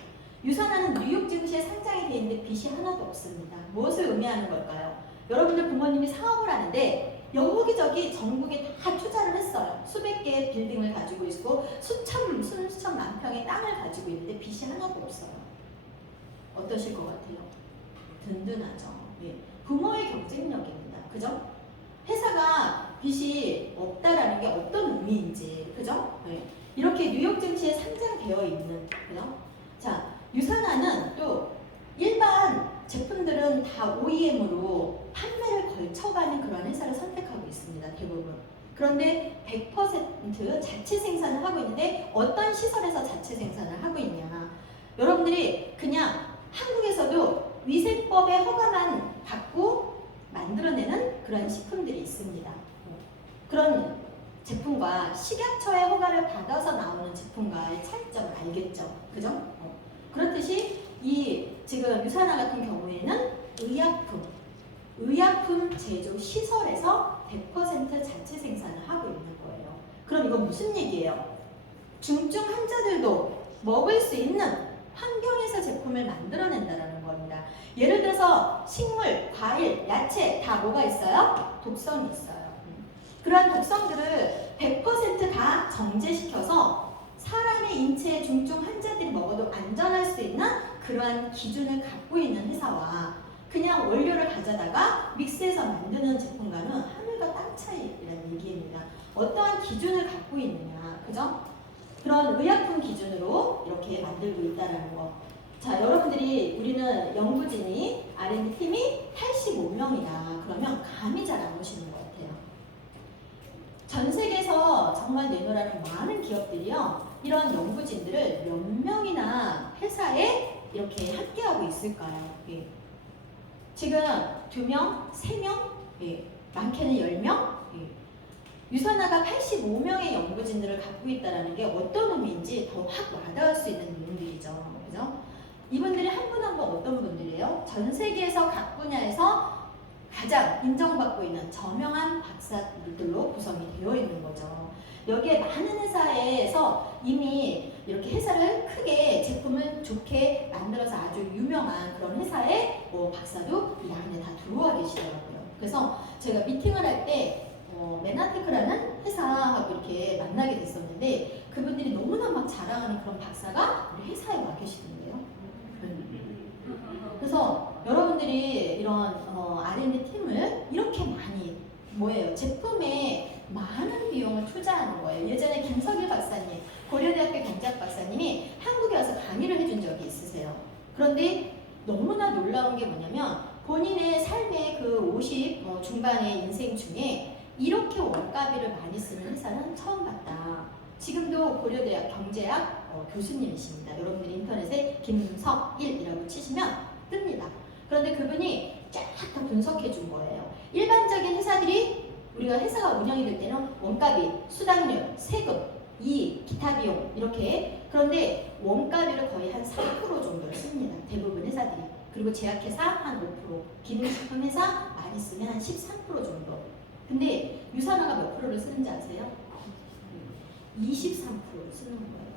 유산하는 뉴욕 증시에 상장이 되어 있는데 빚이 하나도 없습니다. 무엇을 의미하는 걸까요? 여러분들 부모님이 사업을 하는데 여기저기 전국에 다 투자를 했어요. 수백 개의 빌딩을 가지고 있고 수천만 평의 땅을 가지고 있는데 빚이 하나도 없어요. 어떠실 것 같아요? 든든하죠. 예. 부모의 경쟁력입니다. 그죠? 회사가 빚이 없다라는 게 어떤 의미인지, 그죠? 예. 이렇게 뉴욕 증시에 상장되어 있는, 그죠? 자, 유산화는 또 일반 제품들은 다 OEM으로 판매를 걸쳐가는 그런 회사를 선택하고 있습니다. 대부분. 그런데 100% 자체 생산을 하고 있는데 어떤 시설에서 자체 생산을 하고 있냐. 여러분들이 그냥 한국에서도 위생법의 허가만 받고 만들어내는 그런 식품들이 있습니다. 그런 제품과 식약처의 허가를 받아서 나오는 제품과의 차이점을 알겠죠? 그죠? 그렇듯이 이 지금 유산화 같은 경우에는 의약품 제조 시설에서 100% 자체 생산을 하고 있는 거예요. 그럼 이건 무슨 얘기예요? 중증 환자들도 먹을 수 있는 환경에서 제품을 만들어낸다는 겁니다. 예를 들어서 식물, 과일, 야채 다 뭐가 있어요? 독성이 있어요. 그러한 독성들을 100%다 정제시켜서 사람의 인체에 중증 환자들이 먹어도 안전할 수 있는 그러한 기준을 갖고 있는 회사와 그냥 원료를 가져다가 믹스해서 만드는 제품과는 하늘과 땅 차이라는 얘기입니다. 어떠한 기준을 갖고 있느냐, 그죠? 그런 의약품 기준으로 이렇게 만들고 있다는 거. 자, 여러분들이 우리는 연구진이 R&D 팀이 85명이다. 그러면 감이 잘 안 오시는 것 같아요. 전 세계에서 정말 내노라는 많은 기업들이요, 이런 연구진들을 몇 명이나 회사에 이렇게 함께하고 있을까요? 예. 지금 2명, 3명, 예. 많게는 10명. 예. 유산화가 85명의 연구진들을 갖고 있다는 게 어떤 의미인지 더 확 와닿을 수 있는 내용들이죠. 그죠? 이분들이 한 분 한 분 어떤 분들이에요? 전 세계에서 각 분야에서 가장 인정받고 있는 저명한 박사들로 구성이 되어 있는 거죠. 여기에 많은 회사에서 이미 이렇게 회사를 크게 제품을 좋게 만들어서 아주 유명한 그런 회사의 박사도 이 안에 다 들어와 계시더라고요. 그래서 제가 미팅을 할 때 메나테크라는 회사하고 이렇게 만나게 됐었는데 그분들이 너무나 막 자랑하는 그런 박사가 우리 회사에 와 계시던데요. 그래서 여러분들이 이런 R&D 팀을 이렇게 많이 뭐예요? 제품에 많은 비용을 투자하는 거예요. 예전에 김석일 박사님, 고려대학교 경제학 박사님이 한국에 와서 강의를 해준 적이 있으세요. 그런데 너무나 놀라운 게 뭐냐면 본인의 삶의 그 50 중반의 인생 중에 이렇게 원가비를 많이 쓰는 회사는 처음 봤다. 지금도 고려대학 경제학 교수님이십니다. 여러분들이 인터넷에 김석일이라고 치시면 뜹니다. 그런데 그분이 쫙 다 분석해 준 거예요. 일반적인 회사들이 우리가 회사가 운영이 될 때는 원가비, 수당료, 세금, 이익, 기타 비용 이렇게 그런데 원가비를 거의 한 4% 정도를 씁니다. 대부분 회사들이. 그리고 제약회사 한 5%, 기능식품 회사 많이 쓰면 한 13% 정도. 근데 유산화가 몇 프로를 쓰는지 아세요? 23%를 쓰는 거예요.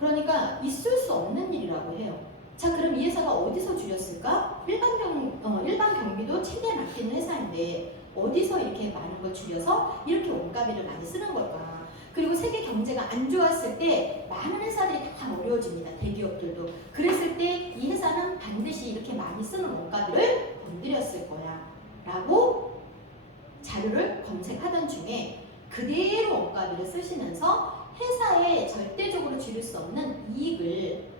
그러니까 있을 수 없는 일이라고 해요. 자, 그럼 이 회사가 어디서 줄였을까? 일반 경비도 최대한 아끼는 회사인데 어디서 이렇게 많은 걸 줄여서 이렇게 원가비를 많이 쓰는 걸까? 그리고 세계 경제가 안 좋았을 때 많은 회사들이 다 어려워집니다. 대기업들도. 그랬을 때 이 회사는 반드시 이렇게 많이 쓰는 원가비를 건드렸을 거야 라고 자료를 검색하던 중에 그대로 원가비를 쓰시면서 회사에 절대적으로 줄일 수 없는 이익을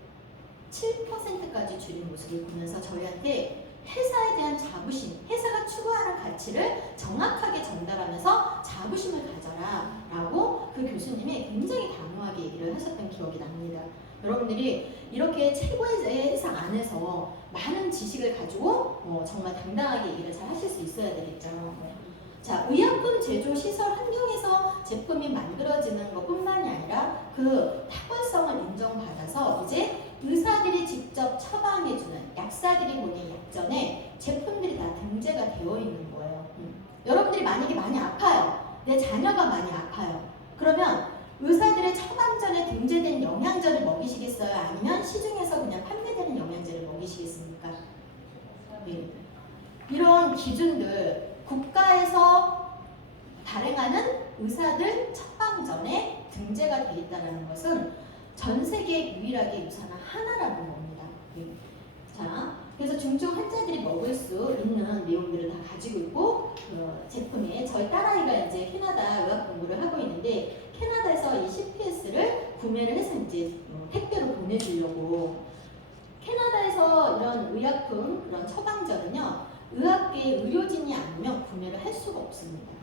7%까지 줄인 모습을 보면서 저희한테 회사에 대한 자부심, 회사가 추구하는 가치를 정확하게 전달하면서 자부심을 가져라 라고 그 교수님이 굉장히 단호하게 얘기를 하셨던 기억이 납니다. 여러분들이 이렇게 최고의 회사 안에서 많은 지식을 가지고 정말 당당하게 얘기를 잘 하실 수 있어야 되겠죠. 자, 의약품 제조 시설 환경에서 제품이 만들어지는 것뿐만이 아니라 그 탁월성을 인정받아서 이제 의사들이 직접 처방해주는 약사들이 보낸 약전에 제품들이 다 등재가 되어 있는 거예요. 여러분들이 만약에 많이 아파요. 내 자녀가 많이 아파요. 그러면 의사들의 처방전에 등재된 영양제를 먹이시겠어요? 아니면 시중에서 그냥 판매되는 영양제를 먹이시겠습니까? 네. 이런 기준들 국가에서 발행하는 의사들 처방전에 등재가 되어 있다는 것은 전 세계 유일하게 유산화 하나라는 겁니다. 네. 자, 그래서 중증 환자들이 먹을 수 있는 내용들을 다 가지고 있고 제품에 저희 딸아이가 이제 캐나다 의학 공부를 하고 있는데 캐나다에서 이 CPS를 구매를 해서 이제 택배로 보내주려고 캐나다에서 이런 의약품 그런 처방전은요 의학계 의료진이 아니면 구매를 할 수가 없습니다.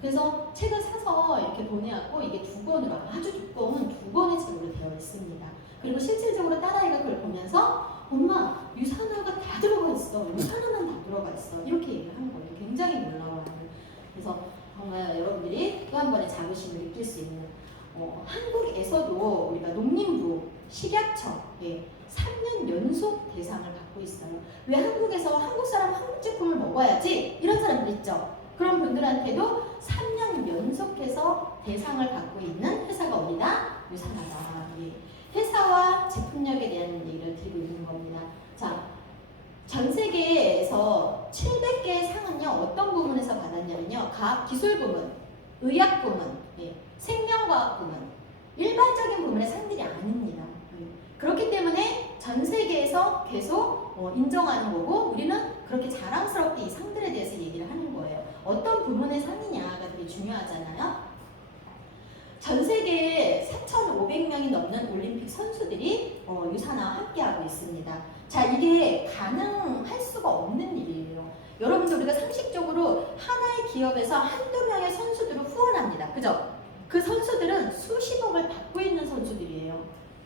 그래서 책을 사서 이렇게 보내왔고 이게 2권으로 아주 두꺼운 2권의 책으로 되어 있습니다. 그리고 실질적으로 딸아이가 그걸 보면서 엄마 유산화가 다 들어가 있어. 유산화는 다 들어가 있어. 이렇게 얘기를 하는 거예요. 굉장히 놀라워요. 그래서 정말 여러분들이 또 한 번의 자부심을 느낄 수 있는 한국에서도 우리가 농림부 식약처 3년 연속 대상을 받고 있어요. 왜 한국에서 한국 사람 한국 제품을 먹어야지 이런 사람들 있죠. 그런 분들한테도 3년 연속해서 대상을 받고 있는 회사가 어디다? 유산하다. 회사와 제품력에 대한 얘기를 드리고 있는 겁니다. 자, 전 세계에서 700개의 상은요 어떤 부문에서 받았냐면요, 과학 기술 부문, 의학 부문, 생명과학 부문, 일반적인 부문의 상들이 아닙니다. 그렇기 때문에 전 세계에서 계속 인정하는 거고, 우리는 그렇게 자랑스럽게 이 상들에 대해서 얘기를 하는 거예요. 어떤 부문의 상이냐가 되게 중요하잖아요. 전 세계에 4,500명이 넘는 올림픽 선수들이 유산화와 함께하고 있습니다. 자, 이게 가능할 수가 없는 일이에요. 여러분들, 우리가 상식적으로 하나의 기업에서 한두 명의 선수들을 후원합니다. 그죠? 그 선수들은 수십억을 받고 있는 선수들이에요.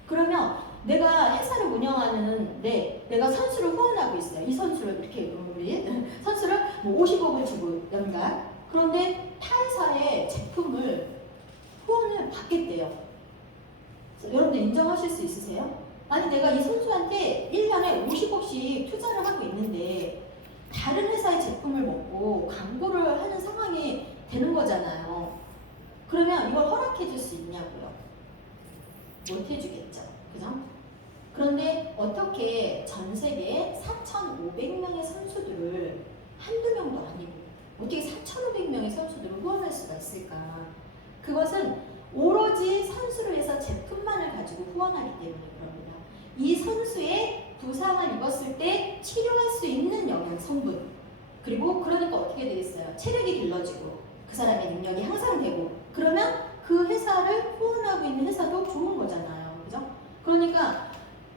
그러면 내가 회사를 운영하는데 내가 선수를 후원하고 있어요. 이 선수를 이렇게 우리 선수를 뭐 50억을 주고 연간. 그런데 타회사의 제품을 후원을 받겠대요. 여러분들 인정하실 수 있으세요? 아니, 내가 이 선수한테 1년에 50억씩 투자를 하고 있는데 다른 회사의 제품을 먹고 광고를 하는 상황이 되는 거잖아요. 그러면 이걸 허락해 줄 수 있냐고요? 못 해주겠죠. 그죠? 그런데 어떻게 전 세계에 4,500명의 선수들을 한두 명도 아니고 어떻게 4,500명의 선수들을 후원할 수가 있을까? 그것은 오로지 선수를 위해서 제품만을 가지고 후원하기 때문에 그럽니다. 이 선수의 부상을 입었을 때 치료할 수 있는 영양 성분, 그리고 그러니까 어떻게 되겠어요? 체력이 길러지고 그 사람의 능력이 향상되고, 그러면 그 회사를 후원하고 있는 회사도 좋은 거잖아요. 그죠? 그러니까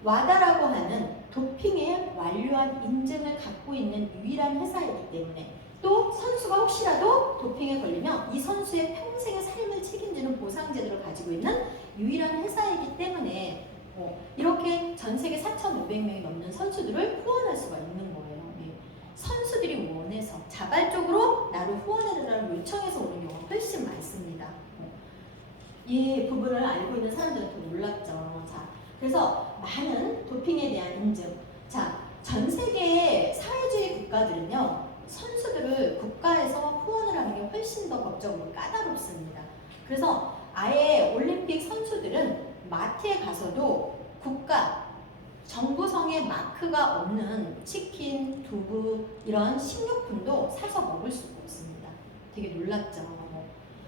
와다라고 하는 도핑에 완료한 인증을 갖고 있는 유일한 회사이기 때문에, 또 선수가 혹시라도 도핑에 걸리면 이 선수의 평생의 삶을 책임지는 보상제도를 가지고 있는 유일한 회사이기 때문에 이렇게 전 세계 4,500명이 넘는 선수들을 후원할 수가 있는 거예요. 선수들이 원해서 자발적으로 나를 후원해달라고 요청해서 오는 경우가 훨씬 많습니다. 이 부분을 알고 있는 사람들은 더 놀랍죠. 자, 그래서 많은 도핑에 대한 인증. 자, 전 세계의 사회주의 국가들은요, 선수들을 국가에서 후원을 하는 게 훨씬 더 법적으로 까다롭습니다. 그래서 아예 올림픽 선수들은 마트에 가서도 국가, 정부성의 마크가 없는 치킨, 두부 이런 식료품도 사서 먹을 수가 없습니다. 되게 놀랍죠.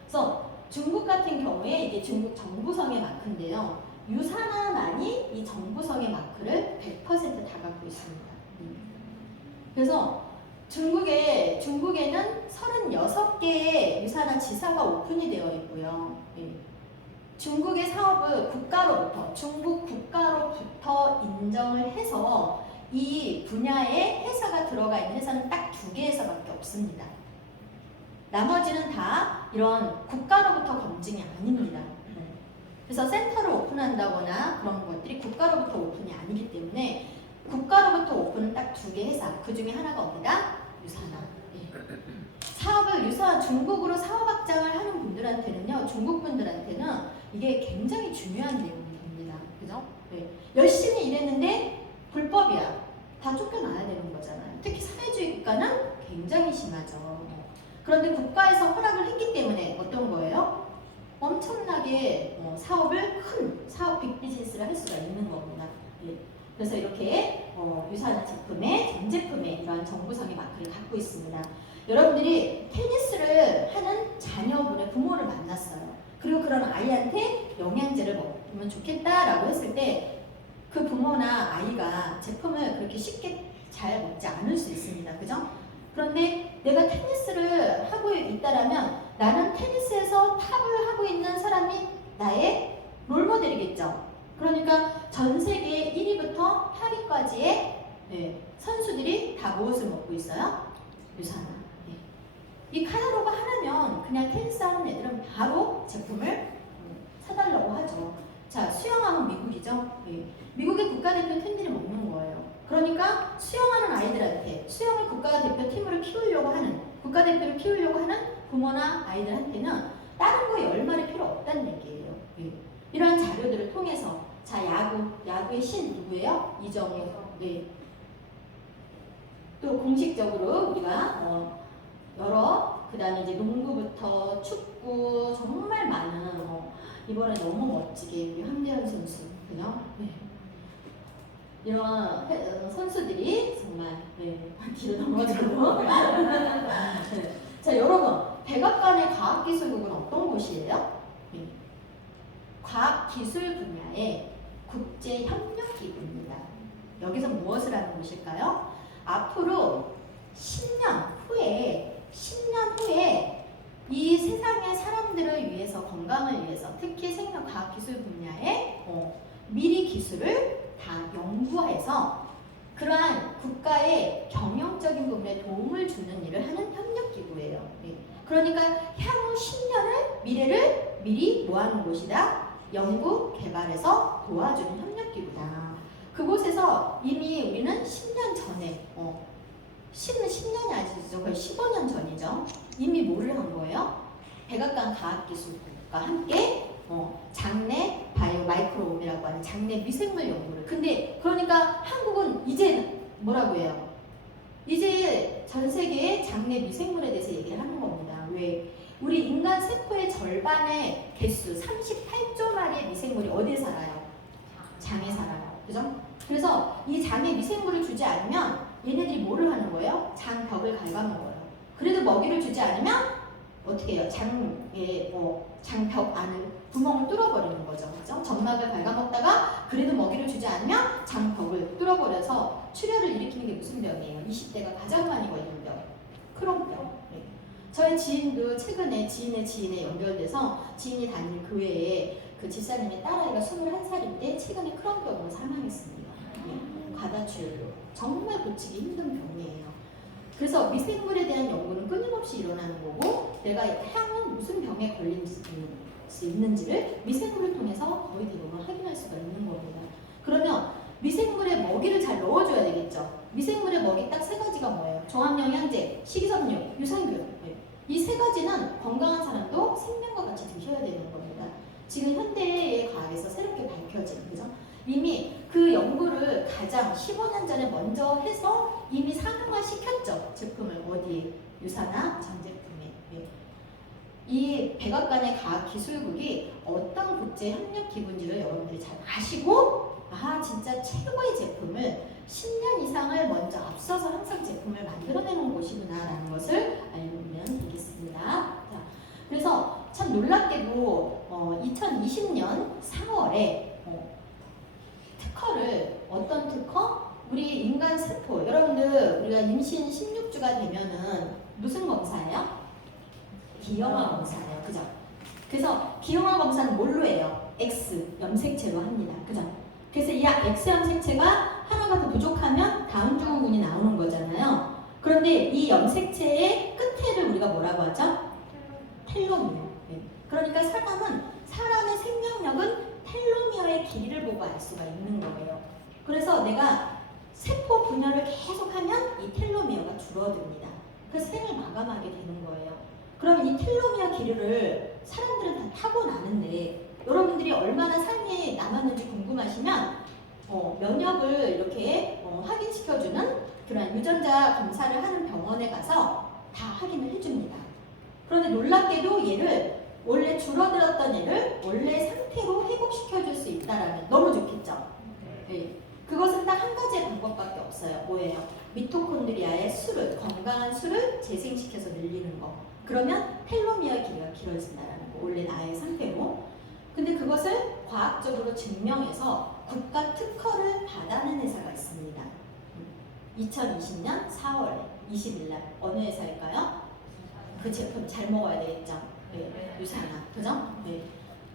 그래서 중국 같은 경우에 이게 중국 정부성의 마크인데요. 유산화만이 이 정부성의 마크를 100% 다 갖고 있습니다. 그래서 중국에는 36개의 유산화 지사가 오픈이 되어 있고요. 중국의 사업을 중국 국가로부터 인정을 해서 이 분야에 회사가 들어가 있는 회사는 딱 2개 회사밖에 없습니다. 나머지는 다 이런 국가로부터 검증이 아닙니다. 그래서 센터를 오픈한다거나 그런 것들이 국가로부터 오픈이 아니기 때문에 국가로부터 오픈은 딱 2개 회사, 그 중에 하나가 어디다? 유산화. 중국으로 사업 확장을 하는 분들한테는요, 중국 분들한테는 이게 굉장히 중요한 내용이 됩니다. 그죠? 열심히 일했는데 불법이야. 다 쫓겨나야 되는 거잖아요. 특히 사회주의 국가는 굉장히 심하죠. 그런데 국가에서 허락을 했기 때문에 어떤 거예요? 엄청나게 큰 사업 빅비즈니스를 할 수가 있는 겁니다. 그래서 이렇게 유산화 제품에 전 제품에 이러한 정부성의 마크를 갖고 있습니다. 여러분들이 테니스를 하는 자녀분의 부모를 만났어요. 그리고 그런 아이한테 영양제를 먹으면 좋겠다라고 했을 때 그 부모나 아이가 제품을 그렇게 쉽게 잘 먹지 않을 수 있습니다. 그죠? 그런데 내가 테니스를 하고 있다라면 나는 테니스에서 탑을 하고 있는 사람이 나의 롤모델이겠죠. 그러니까 전 세계 1위부터 8위까지의 선수들이 다 무엇을 먹고 있어요? 유산화. 이 카다로그 하나면 그냥 테니스 하는 애들은 바로 제품을 사달라고 하죠. 자, 수영하면 미국이죠. 미국의 국가대표 팬들이 먹는 거예요. 그러니까 수영하는 아이들한테 수영을 국가대표팀으로 키우려고 하는 국가대표를 키우려고 하는 부모나 아이들한테는 다른 거에 열말이 필요 없다는 얘기예요. 예. 이러한 자료들을 통해서 자 야구의 신 누구예요? 이정우. 예. 또 공식적으로 우리가 여러 그다음에 이제 농구부터 축구 정말 많은 이번에 너무 멋지게 우리 황재현 선수 그죠? 네. 이런 선수들이 정말 뒤로 넘어져도 네. 자 여러분 백악관의 과학기술국은 어떤 곳이에요? 네. 과학기술 분야의 국제협력기구입니다. 여기서 무엇을 하는 곳일까요? 앞으로 10년 후에 이 세상의 사람들을 위해서 건강을 위해서 특히 생명과학기술 분야의 미리 기술을 다 연구해서 그러한 국가의 경영적인 부분에 도움을 주는 일을 하는 협력기구예요. 그러니까 향후 10년을 미래를 미리 뭐하는 곳이다? 연구 개발해서 도와주는 협력기구다. 그곳에서 이미 우리는 10년 전에 10년이 아니죠. 거의 15년 전이죠. 이미 뭐를 한 거예요? 백악관 과학기술국과 함께 장내 바이오 마이크로옴이라고 하는 장내 미생물 연구를. 근데 그러니까 한국은 이제 뭐라고 해요? 이제 전 세계의 장내 미생물에 대해서 얘기를 하는 겁니다. 왜? 우리 인간 세포의 절반의 개수 38조 마리의 미생물이 어디에 살아요? 장에 살아요. 그죠? 그래서 이 장에 미생물을 주지 않으면 얘네들이 뭐를 하는 거예요? 장벽을 갉아먹어요. 그래도 먹이를 주지 않으면 어떻게 해요? 장벽 안을 구멍을 뚫어버리는 거죠. 그죠? 점막을 갉아먹다가 그래도 먹이를 주지 않으면 장벽을 뚫어버려서 출혈을 일으키는 게 무슨 병이에요? 20대가 가장 많이 걸리는 병. 크론병. 네. 저희 지인도 최근에 지인의 지인에 연결돼서 지인이 다니는 교회에 그 집사님의 딸아이가 21살인데 최근에 크론병으로 사망했습니다. 과다출혈로. 정말 고치기 힘든 병이에요. 그래서 미생물에 대한 연구는 끊임없이 일어나는 거고 내가 향후 무슨 병에 걸릴 수 있는지를 미생물을 통해서 거의 대부분 확인할 수가 있는 겁니다. 그러면 미생물에 먹이를 잘 넣어줘야 되겠죠. 미생물의 먹이 딱 세 가지가 뭐예요? 종합영양제, 식이섬유, 유산균. 이 세 가지는 건강한 사람도 생명과 같이 드셔야 되는 겁니다. 지금 현대의 과학에서 새롭게 밝혀진, 그죠? 이미 그 연구를 가장 15년 전에 먼저 해서 이미 상용화 시켰죠. 제품을 어디에? 유사나 전 제품에. 이 백악관의 과학기술국이 어떤 국제협력기구인지를 여러분들이 잘 아시고 진짜 최고의 제품을 10년 이상을 먼저 앞서서 항상 제품을 만들어내는 곳이구나 라는 것을 알면 되겠습니다. 자, 그래서 참 놀랍게도 2020년 4월에 특허를 어떤 특허? 우리 인간 세포 여러분들 우리가 임신 16주가 되면은 무슨 검사예요? 기형아 검사예요. 그죠? 그래서 기형아 검사는 뭘로 해요? X 염색체로 합니다. 그죠? 그래서 이 X 염색체가 하나가 더 부족하면 다음 증후군이 나오는 거잖아요. 그런데 이 염색체의 끝에를 우리가 뭐라고 하죠? 텔로미어. 그러니까 사람의 생명력은 텔로미어의 길이를 보고 알 수가 있는 거예요. 그래서 내가 세포 분열을 계속하면 이 텔로미어가 줄어듭니다. 그래서 생을 마감하게 되는 거예요. 그럼 이 텔로미어 길이를 사람들은 다 타고나는데 여러분들이 얼마나 삶이 남았는지 궁금하시면 면역을 이렇게 확인시켜주는 그런 유전자 검사를 하는 병원에 가서 다 확인을 해줍니다. 그런데 놀랍게도 얘를 원래 줄어들었던 애를 원래 상태로 회복시켜줄 수 있다라면 너무 좋겠죠? 네. 그것은 딱 한 가지의 방법밖에 없어요. 뭐예요? 미토콘드리아의 수를, 건강한 수를 재생시켜서 늘리는 거. 그러면 텔로미어 길이가 길어진다라는 거. 원래 나의 상태로. 근데 그것을 과학적으로 증명해서 국가 특허를 받아낸 회사가 있습니다. 2020년 4월 20일 날 어느 회사일까요? 그 제품 잘 먹어야 되겠죠? 네, 유산화, 그죠? 네.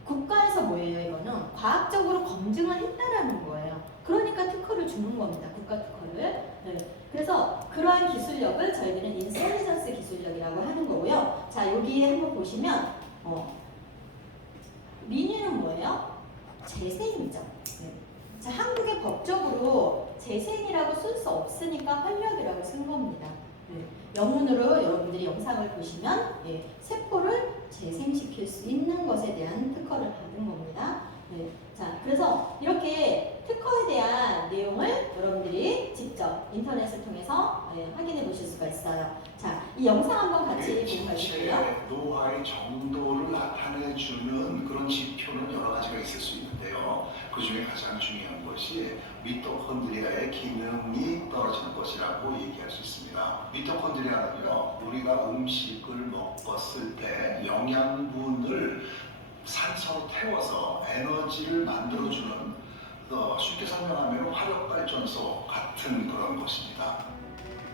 국가에서 뭐예요? 이거는 과학적으로 검증을 했다라는 거예요. 그러니까 특허를 주는 겁니다. 국가 특허를. 네. 그래서 그러한 기술력을 저희들은 인텔리전스 기술력이라고 하는 거고요. 자, 여기에 한번 보시면 리뉴는 뭐예요? 재생이죠. 네. 자, 한국의 법적으로 재생이라고 쓸 수 없으니까 활력이라고 쓴 겁니다. 영문으로 여러분들이 영상을 보시면 세포를 재생시킬 수 있는 것에 대한 특허를 받은 겁니다. 자, 그래서 이렇게 특허에 대한 내용을 여러분들이 직접 인터넷을 통해서 확인해 보실 수가 있어요. 자, 이 영상 한번 같이 보고 가실게요. 신체의 노화의 정도를 나타내주는 그런 지표는 여러 가지가 있을 수 있는데요. 그 중에 가장 중요한 것이 미토콘드리아의 기능이 떨어지는 것이라고 얘기할 수 있습니다. 미토콘드리아는요, 우리가 음식을 먹었을 때 영양분을 산소로 태워서 에너지를 만들어주는 쉽게 설명하면 화력발전소 같은 그런 것입니다.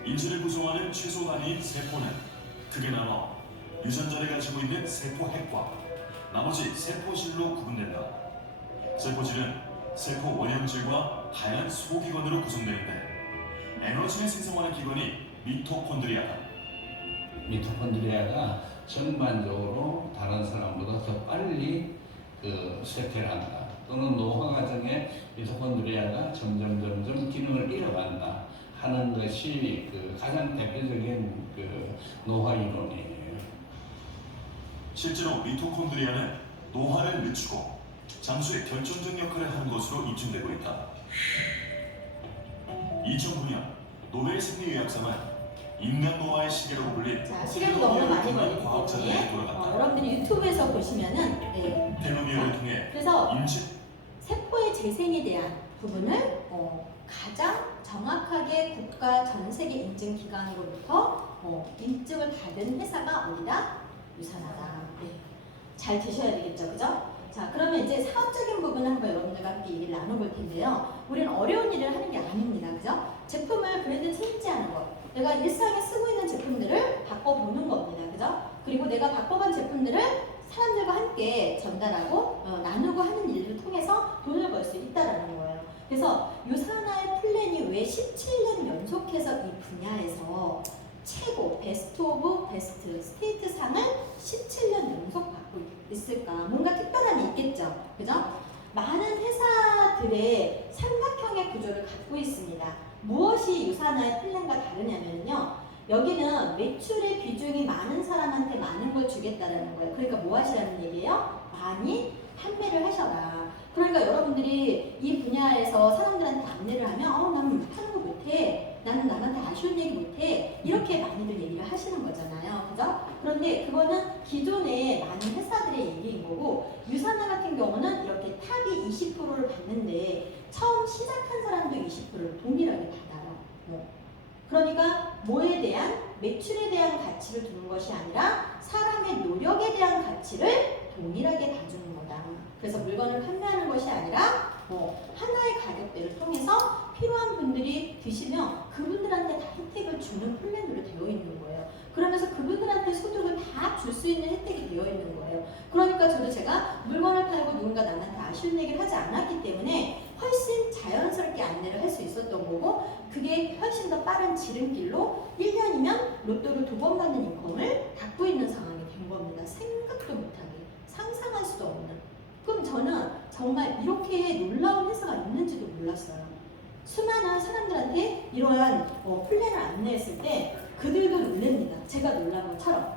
인체를 구성하는 최소 단위인 세포는 크게 나눠 유전자를 가지고 있는 세포핵과 나머지 세포질로 구분된다. 세포질은 세포 원형질과 다양한 소기관으로 구성되는데 에너지를 생성하는 기관이 미토콘드리아다. 미토콘드리아가 전반적으로 다른 사람보다 더 빨리 쇠퇴를 한다. 또는 노화 과정에 미토콘드리아가 점점 기능을 잃어간다 하는 것이 가장 대표적인 노화 이론이에요. 실제로 미토콘드리아는 노화를 늦추고 장수의 결정적 역할을 하는 것으로 입증되고 있다. 2009년 노벨 생리의학상은 인간 노화의 시계로 불린 자, 시간이 너무 많이 걸리기 과학자들에게 때문에 돌아갔다. 여러분들이 유튜브에서 보시면은 텔로미어를 통해 그래서 인체 세포의 재생에 대한 부분을 가장 정확하게 국가 전 세계 인증 기관으로부터 인증을 받은 회사가 어디다? 유산하다. 잘 드셔야 되겠죠, 그죠? 자, 그러면 이제 사업적인 부분을 한번 여러분들과 함께 얘기를 나눠볼 텐데요. 우리는 어려운 일을 하는 게 아닙니다, 그죠? 제품을 브랜드 체인지하는 것. 내가 일상에 쓰고 있는 제품들을 바꿔보는 겁니다, 그죠? 그리고 내가 바꿔본 제품들을 사람들과 함께 전달하고 나누고 하는 일을 통해서 돈을 벌 수 있다라는 거예요. 그래서 유산화의 플랜이 왜 17년 연속해서 이 분야에서 최고 베스트 오브 베스트 스테이트 상을 17년 연속 받고 있을까? 뭔가 특별함이 있겠죠, 그죠? 많은 회사들의 삼각형의 구조를 갖고 있습니다. 무엇이 유산화의 플랜과 다르냐면요. 여기는 매출의 비중이 많은 사람한테 많은 걸 주겠다라는 거예요. 그러니까 뭐 하시라는 얘기예요? 많이 판매를 하셔라. 그러니까 여러분들이 이 분야에서 사람들한테 안내를 하면 난 하는 거 못해. 나는 남한테 아쉬운 얘기 못해. 이렇게 많이들 얘기를 하시는 거잖아요. 그죠? 그런데 그거는 기존의 많은 회사들의 얘기인 거고 유산화 같은 경우는 이렇게 탑이 20%를 받는데 처음 시작한 사람도 20%를 동일하게 받아요. 그러니까 뭐에 대한 매출에 대한 가치를 두는 것이 아니라 사람의 노력에 대한 가치를 동일하게 봐주는 거다. 그래서 물건을 판매하는 것이 아니라 하나의 가격대를 통해서 필요한 분들이 드시면 그분들한테 다 혜택을 주는 플랜으로 되어 있는 거예요. 그러면서 그분들한테 소득을 다 줄 수 있는 혜택이 되어 있는 거예요. 그러니까 제가 물건을 팔고 누군가 남한테 아쉬운 얘기를 하지 않았기 때문에 훨씬 자연스럽게 안내를 할 수 있었던 거고 그게 훨씬 더 빠른 지름길로 1년이면 로또를 2번 받는 인컴을 갖고 있는 상황이 된 겁니다. 생각도 못하게 상상할 수도 없는. 그럼 저는 정말 이렇게 놀라운 회사가 있는지도 몰랐어요. 수많은 사람들한테 이러한 플랜을 안내했을 때 그들도 놀랍니다. 제가 놀란 것처럼.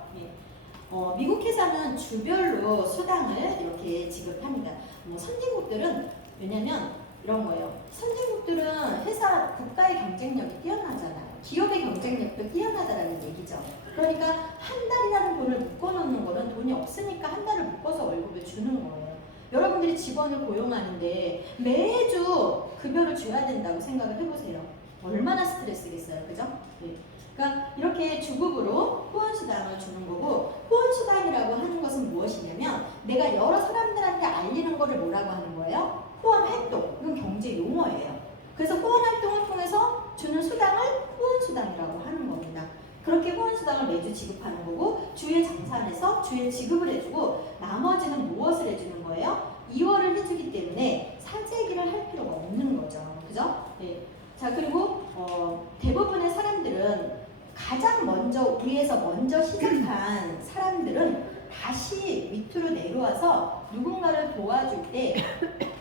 미국 회사는 주별로 수당을 이렇게 지급합니다. 선진국들은 왜냐면 이런 거예요. 선진국들은 회사 국가의 경쟁력이 뛰어나잖아요. 기업의 경쟁력도 뛰어나다라는 얘기죠. 그러니까 한 달이라는 돈을 묶어놓는 거는 돈이 없으니까 한 달을 묶어서 월급을 주는 거예요. 여러분들이 직원을 고용하는데 매주 급여를 줘야 된다고 생각을 해보세요. 얼마나 스트레스겠어요, 그죠? 그러니까 이렇게 주급으로 후원수당을 주는 거고 후원수당이라고 하는 것은 무엇이냐면 내가 여러 사람들한테 알리는 거를 뭐라고 하는 거예요? 후원활동. 이건 경제 용어예요. 그래서 후원활동을 통해서 주는 수당을 후원수당이라고 하는 겁니다. 그렇게 후원수당을 매주 지급하는 거고 주에 장산해서 주에 지급을 해주고 나머지는 무엇을 해주는 거예요? 2월을 해주기 때문에 사재기를 할 필요가 없는 거죠. 그죠? 자, 그리고 대부분의 사람들은 가장 먼저 위에서 먼저 시작한 사람들은 다시 밑으로 내려와서 누군가를 도와줄 때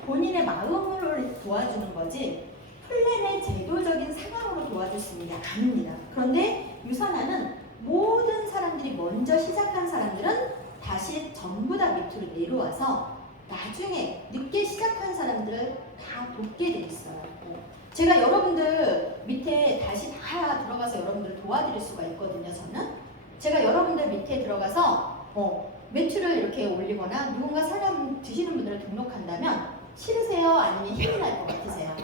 본인의 마음을 도와주는 거지 플랜의 제도적인 상황으로 도와줄 수 있는 게 아닙니다. 그런데 유산화는 모든 사람들이 먼저 시작한 사람들은 다시 전부 다 밑으로 내려와서 나중에 늦게 시작한 사람들을 다 돕게 돼 있어요. 제가 여러분들 밑에 다시 다 들어가서 여러분들 도와드릴 수가 있거든요. 저는 제가 여러분들 밑에 들어가서 매출을 이렇게 올리거나 누군가 사람 드시는 분들을 등록한다면 싫으세요? 아니면 힘이 날 것 같으세요?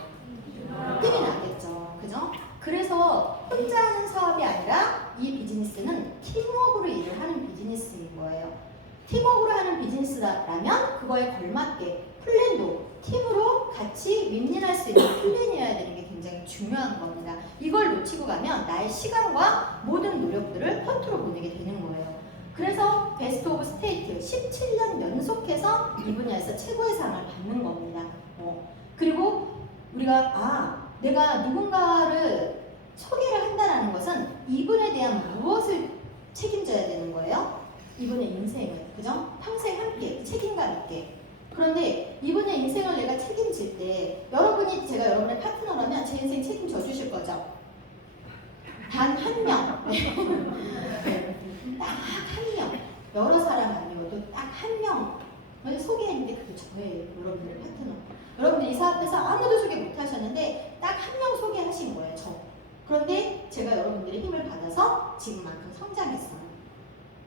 힘이 나겠죠. 그죠? 그래서 혼자 하는 사업이 아니라 이 비즈니스는 팀워크로 일을 하는 비즈니스인 거예요. 팀워크로 하는 비즈니스라면 그거에 걸맞게 플랜도 팀으로 같이 윈윈할 수 있는 플랜이어야 되는 게 굉장히 중요한 겁니다. 이걸 놓치고 가면 나의 시간과 모든 노력들을 허투루 보내게 되는 거예요. 그래서 베스트 오브 스테이트 17년 연속해서 이 분야에서 최고의 상을 받는 겁니다. 그리고 우리가 내가 누군가를 소개를 한다는 것은 이분에 대한 무엇을 책임져야 되는 거예요? 이분의 인생을, 그죠? 평생 함께 책임감 있게. 그런데 이분의 인생을 내가 책임질 때 여러분이 제가 여러분의 파트너라면 제 인생 책임져 주실 거죠? 단 한 명. 딱 한 명. 여러 사람 아니어도 딱 한 명을 소개했는데 그게 저예요. 여러분의 파트너. 여러분들 이 사업에서 아무도 소개 못 하셨는데 딱 한 명 소개하신 거예요. 저. 그런데 제가 여러분들의 힘을 받아서 지금만큼 성장했어요.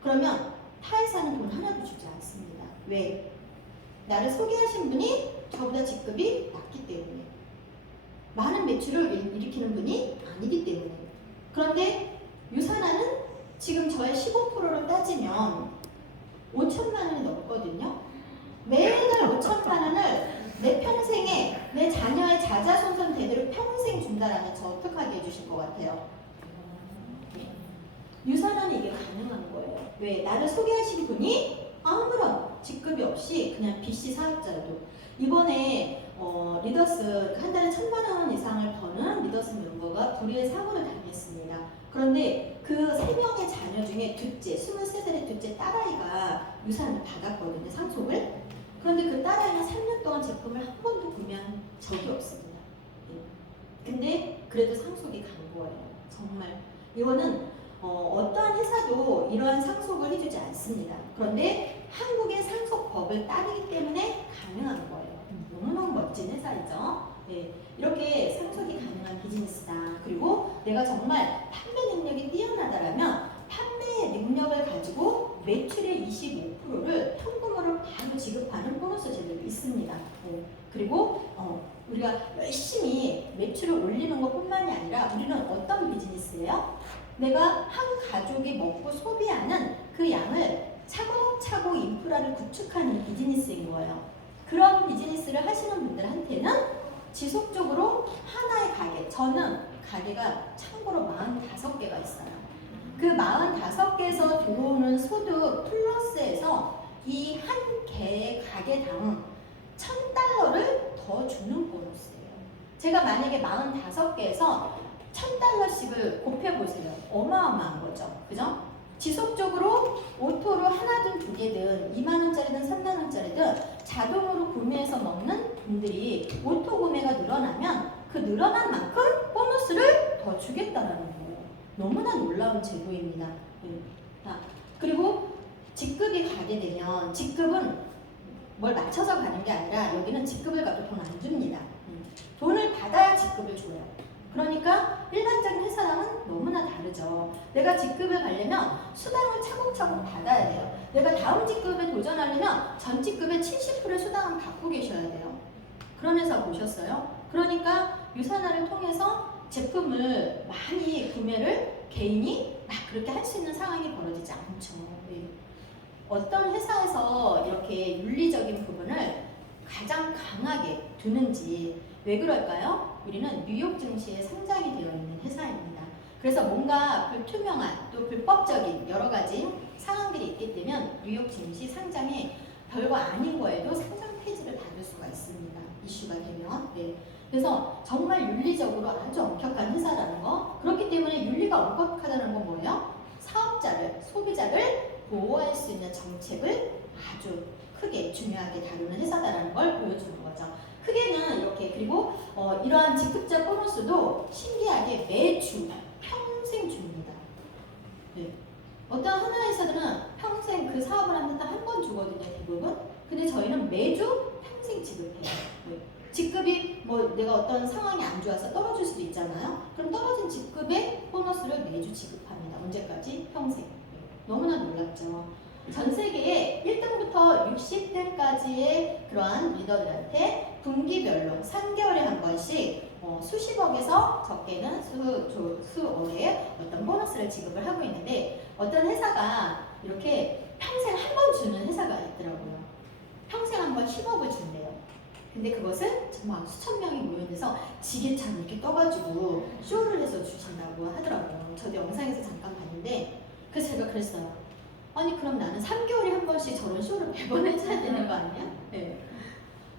그러면 타회사는 돈 하나도 주지 않습니다. 왜? 나를 소개하신 분이 저보다 직급이 낮기 때문에, 많은 매출을 일으키는 분이 아니기 때문에. 그런데 유산화는 지금 저의 15%로 따지면 5천만 원이 넘거든요. 매달 5천만 원을 내 평생에 내 자녀의 자자손손 대대로 평생 준다라면 저 어떻게 하게 해주실 것 같아요? 유산화는 이게 가능한 거예요. 왜? 나를 소개하신 분이 아무런 직급이 없이 그냥 BC 사업자도. 이번에 리더스 한 달에 1,000만 원 이상을 버는 리더스 멤버가 불의의 사고를 당했습니다. 그런데 그 3명의 자녀 중에 둘째, 23살의 둘째 딸아이가 유산을 받았거든요. 상속을. 그런데 그 딸아이는 3년 동안 제품을 한 번도 구매한 적이 없습니다. 근데 그래도 상속이 간 거예요. 정말 이거는 어떠한 회사도 이러한 상속을 해주지 않습니다. 그런데 한국의 상속법을 따르기 때문에 가능한 거예요. 너무너무 멋진 회사이죠. 네, 이렇게 상속이 가능한 비즈니스다. 그리고 내가 정말 판매 능력이 뛰어나다라면 판매의 능력을 가지고 매출의 25%를 현금으로 바로 지급하는 보너스 제도도 있습니다. 그리고 우리가 열심히 매출을 올리는 것뿐만이 아니라 우리는 어떤 비즈니스예요? 내가 한 가족이 먹고 소비하는 그 양을 차곡차곡 인프라를 구축하는 비즈니스인 거예요. 그런 비즈니스를 하시는 분들한테는 지속적으로 하나의 가게, 저는 가게가 참고로 45개가 있어요. 그 45개에서 들어오는 소득 플러스에서 이 한 개의 가게당 $1,000를 더 주는 보너스예요. 제가 만약에 45개에서 $1,000씩을 곱해보세요. 어마어마한 거죠. 그죠? 지속적으로 오토로 하나든 두 개든 2만원짜리든 3만원짜리든 자동으로 구매해서 먹는 분들이 오토 구매가 늘어나면 그 늘어난 만큼 보너스를 더 주겠다라는 거예요. 너무나 놀라운 제도입니다. 그리고 직급이 가게 되면 직급은 뭘 맞춰서 가는 게 아니라 여기는 직급을 가도 돈 안 줍니다. 돈을 받아야 직급을 줘요. 그러니까 일반적인 회사랑은 너무나 다르죠. 내가 직급을 가려면 수당을 차곡차곡 받아야 돼요. 내가 다음 직급에 도전하려면 전 직급의 70%의 수당을 받고 계셔야 돼요. 그런 회사 보셨어요? 그러니까 유산화를 통해서 제품을 많이 구매를 개인이 막 그렇게 할 수 있는 상황이 벌어지지 않죠. 네. 어떤 회사에서 이렇게 윤리적인 부분을 가장 강하게 두는지 왜 그럴까요? 우리는 뉴욕 증시에 상장이 되어 있는 회사입니다. 그래서 뭔가 불투명한 또 불법적인 여러 가지 상황들이 있기 때문에 뉴욕 증시 상장에 별거 아닌 거에도 상장 폐지를 받을 수가 있습니다. 이슈가 되면. 네. 그래서 정말 윤리적으로 아주 엄격한 회사라는 거. 그렇기 때문에 윤리가 엄격하다는 건 뭐예요? 사업자를, 소비자를 보호할 수 있는 정책을 아주 크게 중요하게 다루는 회사다라는 걸 보여주는 거죠. 크게는 이렇게. 그리고 그리고 이러한 직급자 보너스도 신기하게 매주 평생 줍니다. 네. 어떤 하나 회사들은 평생 그 사업을 하는데 한 번 주거든요, 대부분. 근데 저희는 매주 평생 지급해요. 네. 직급이 뭐 내가 어떤 상황이 안 좋아서 떨어질 수도 있잖아요. 그럼 떨어진 직급의 보너스를 매주 지급합니다. 언제까지? 평생. 네. 너무나 놀랍죠. 전 세계에 1등부터 60등까지의 그러한 리더들한테 분기별로 3개월에 한 번씩 수십억에서 적게는 수억의 어떤 보너스를 지급을 하고 있는데 어떤 회사가 이렇게 평생 한 번 주는 회사가 있더라고요. 평생 한 번 10억을 준대요. 근데 그것을 정말 수천 명이 모여서 지게차로 이렇게 떠가지고 쇼를 해서 주신다고 하더라고요. 저도 영상에서 잠깐 봤는데 그래서 제가 그랬어요. 아니 그럼 나는 3개월에 한 번씩 저런 쇼를 매번 해줘야 되는 거 아니야? 네.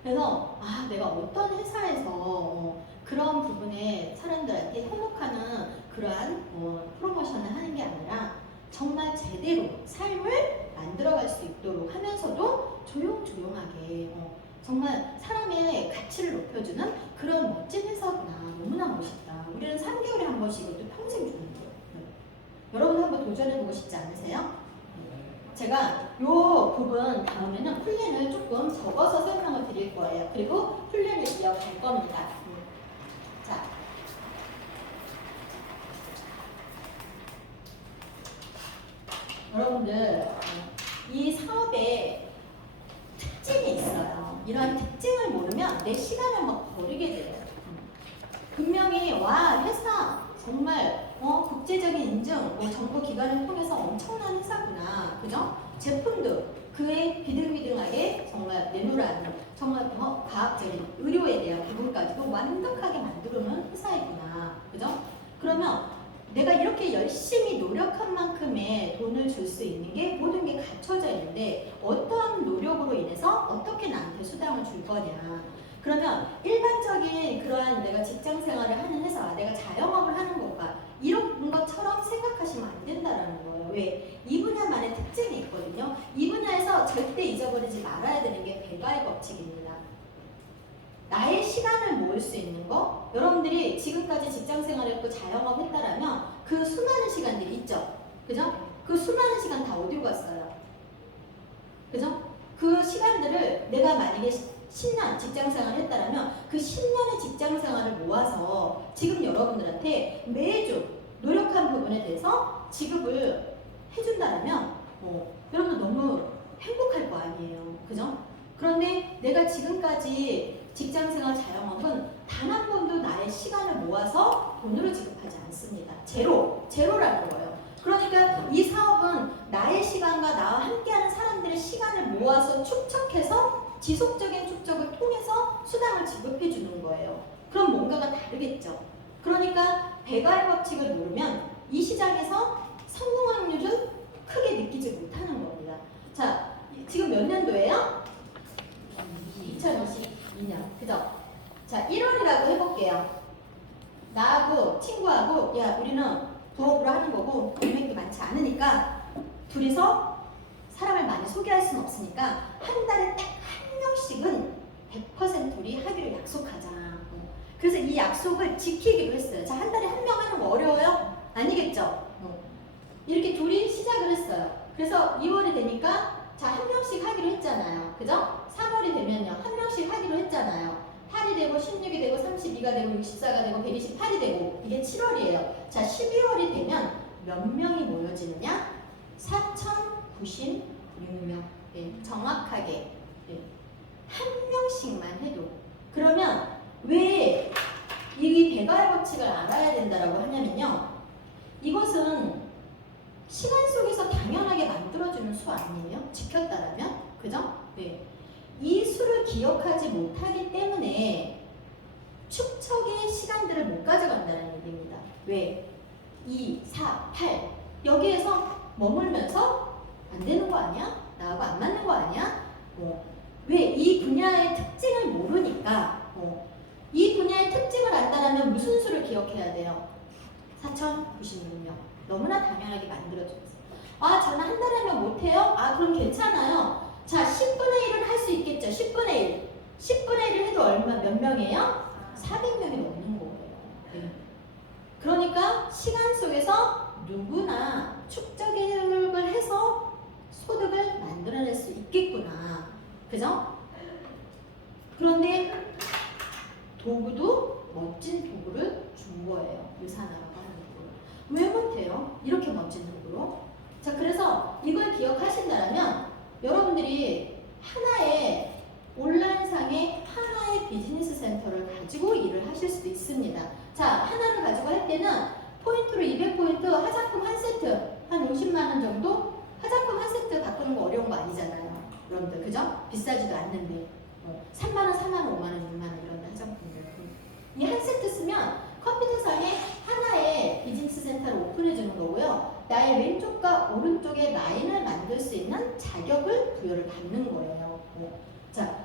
그래서 내가 어떤 회사에서 그런 부분에 사람들한테 현혹하는 그러한 프로모션을 하는 게 아니라 정말 제대로 삶을 만들어갈 수 있도록 하면서도 조용조용하게 정말 사람의 가치를 높여주는 그런 멋진 회사구나. 너무나 멋있다. 우리는 3개월에 한 번씩 이것도 평생 주는 거예요. 여러분 한번 도전해보고 싶지 않으세요? 제가 이 부분 다음에는 플랜을 조금 적어서 설명을 드릴 거예요. 그리고 플랜을 이어갈 겁니다. 자, 여러분들 이 사업에 특징이 있어요. 이런 특징을 모르면 내 시간을 막 버리게 돼요. 분명히 회사 정말 국제적인 인증, 정부 기관을 통해서 엄청난 회사구나, 그죠? 제품도 그에 비등비등하게 정말 내놓으라는 정말 과학적인 의료에 대한 부분까지도 완벽하게 만들어놓은 회사이구나, 그죠? 그러면 내가 이렇게 열심히 노력한 만큼의 돈을 줄 수 있는 게 모든 게 갖춰져 있는데 어떠한 노력으로 인해서 어떻게 나한테 수당을 줄 거냐. 그러면 일반적인 그러한 내가 직장 생활을 하는 회사, 내가 자영업을 하는 것과 이런 것처럼 생각하시면 안 된다라는 거예요. 왜? 이 분야만의 특징이 있거든요. 이 분야에서 절대 잊어버리지 말아야 되는 게 배가의 법칙입니다. 나의 시간을 모을 수 있는 거, 여러분들이 지금까지 직장 생활을 했고 자영업 했다라면 그 수많은 시간들이 있죠. 그죠? 그 수많은 시간 다 어디로 갔어요? 그죠? 그 시간들을 내가 만약에 10년 직장 생활을 했다라면 그 10년의 직장 생활을 모아서 지금 여러분들한테 매주 노력한 부분에 대해서 지급을 해준다라면 여러분 너무 행복할 거 아니에요. 그죠? 그런데 내가 지금까지 직장 생활 자영업은 단 한 번도 나의 시간을 모아서 돈으로 지급하지 않습니다. 제로라는 거예요. 그러니까 이 사업은 나의 시간과 나와 함께하는 사람들의 시간을 모아서 축적해서 지속적인 축적을 통해서 수당을 지급해 주는 거예요. 그럼 뭔가가 다르겠죠. 그러니까 배가의 법칙을 모르면 이 시장에서 성공 확률을 크게 느끼지 못하는 겁니다. 자, 지금 몇 년도예요? 2022년. 그죠? 자, 1월이라고 해볼게요. 나하고 친구하고 야 우리는 부업으로 하는 거고 인맥도 많지 않으니까 둘이서 사람을 많이 소개할 수는 없으니까 한 달에 딱 한 명씩은 100% 우리 하기로 약속하자. 그래서 이 약속을 지키기로 했어요. 자, 한 달에 한 명 하는 거 어려워요? 아니겠죠? 이렇게 둘이 시작을 했어요. 그래서 2월이 되니까 자, 한 명씩 하기로 했잖아요. 그죠? 3월이 되면요. 한 명씩 하기로 했잖아요. 8이 되고 16이 되고 32가 되고 64가 되고 128이 되고 이게 7월이에요. 자, 12월이 되면 몇 명이 모여지느냐? 4,096명. 네, 정확하게 네. 한 명씩만 해도. 그러면 왜 이 배가의 법칙을 알아야 된다라고 하냐면요. 이것은 시간 속에서 당연하게 만들어주는 수 아니에요? 지켰다라면? 그죠? 네. 이 수를 기억하지 못하기 때문에 축적의 시간들을 못 가져간다는 얘기입니다. 왜? 2, 4, 8 여기에서 머물면서 안 되는 거 아니야? 나하고 안 맞는 거 아니야? 왜? 이 분야의 특징을 모르니까 이 분야의 특징을 안다라면 무슨 수를 기억해야 돼요? 4,096명. 너무나 당연하게 만들어줬어요. 아, 저는 한 달에 하면 못해요? 아, 그럼 괜찮아요. 자, 10분의 1은 할 수 있겠죠. 10분의 1. 10분의 1을 해도 몇 명이에요? 400명이 넘는 거예요. 네. 그러니까 시간 속에서 누구나 축적 계획을 해서 소득을 만들어낼 수 있겠구나. 그죠? 그런데 도구도 멋진 도구를 준 거예요. 유산화라고 하는 도구를. 왜 못해요? 이렇게 멋진 도구로. 자, 그래서 이걸 기억하신다면 여러분들이 하나의 온라인상의 하나의 비즈니스 센터를 가지고 일을 하실 수도 있습니다. 자, 하나를 가지고 할 때는 포인트로 200포인트, 화장품 한 세트, 한 50만 원 정도? 화장품 한 세트 바꾸는 거 어려운 거 아니잖아요. 여러분들, 그죠? 비싸지도 않는데. 3만 원, 4만 원, 5만 원, 6만 원 이런 화장품들. 이 한 세트 쓰면 컴퓨터상에 하나의 비즈니스 센터를 오픈해 주는 거고요. 나의 왼쪽과 오른쪽에 라인을 만들 수 있는 자격을 부여를 받는 거예요. 자,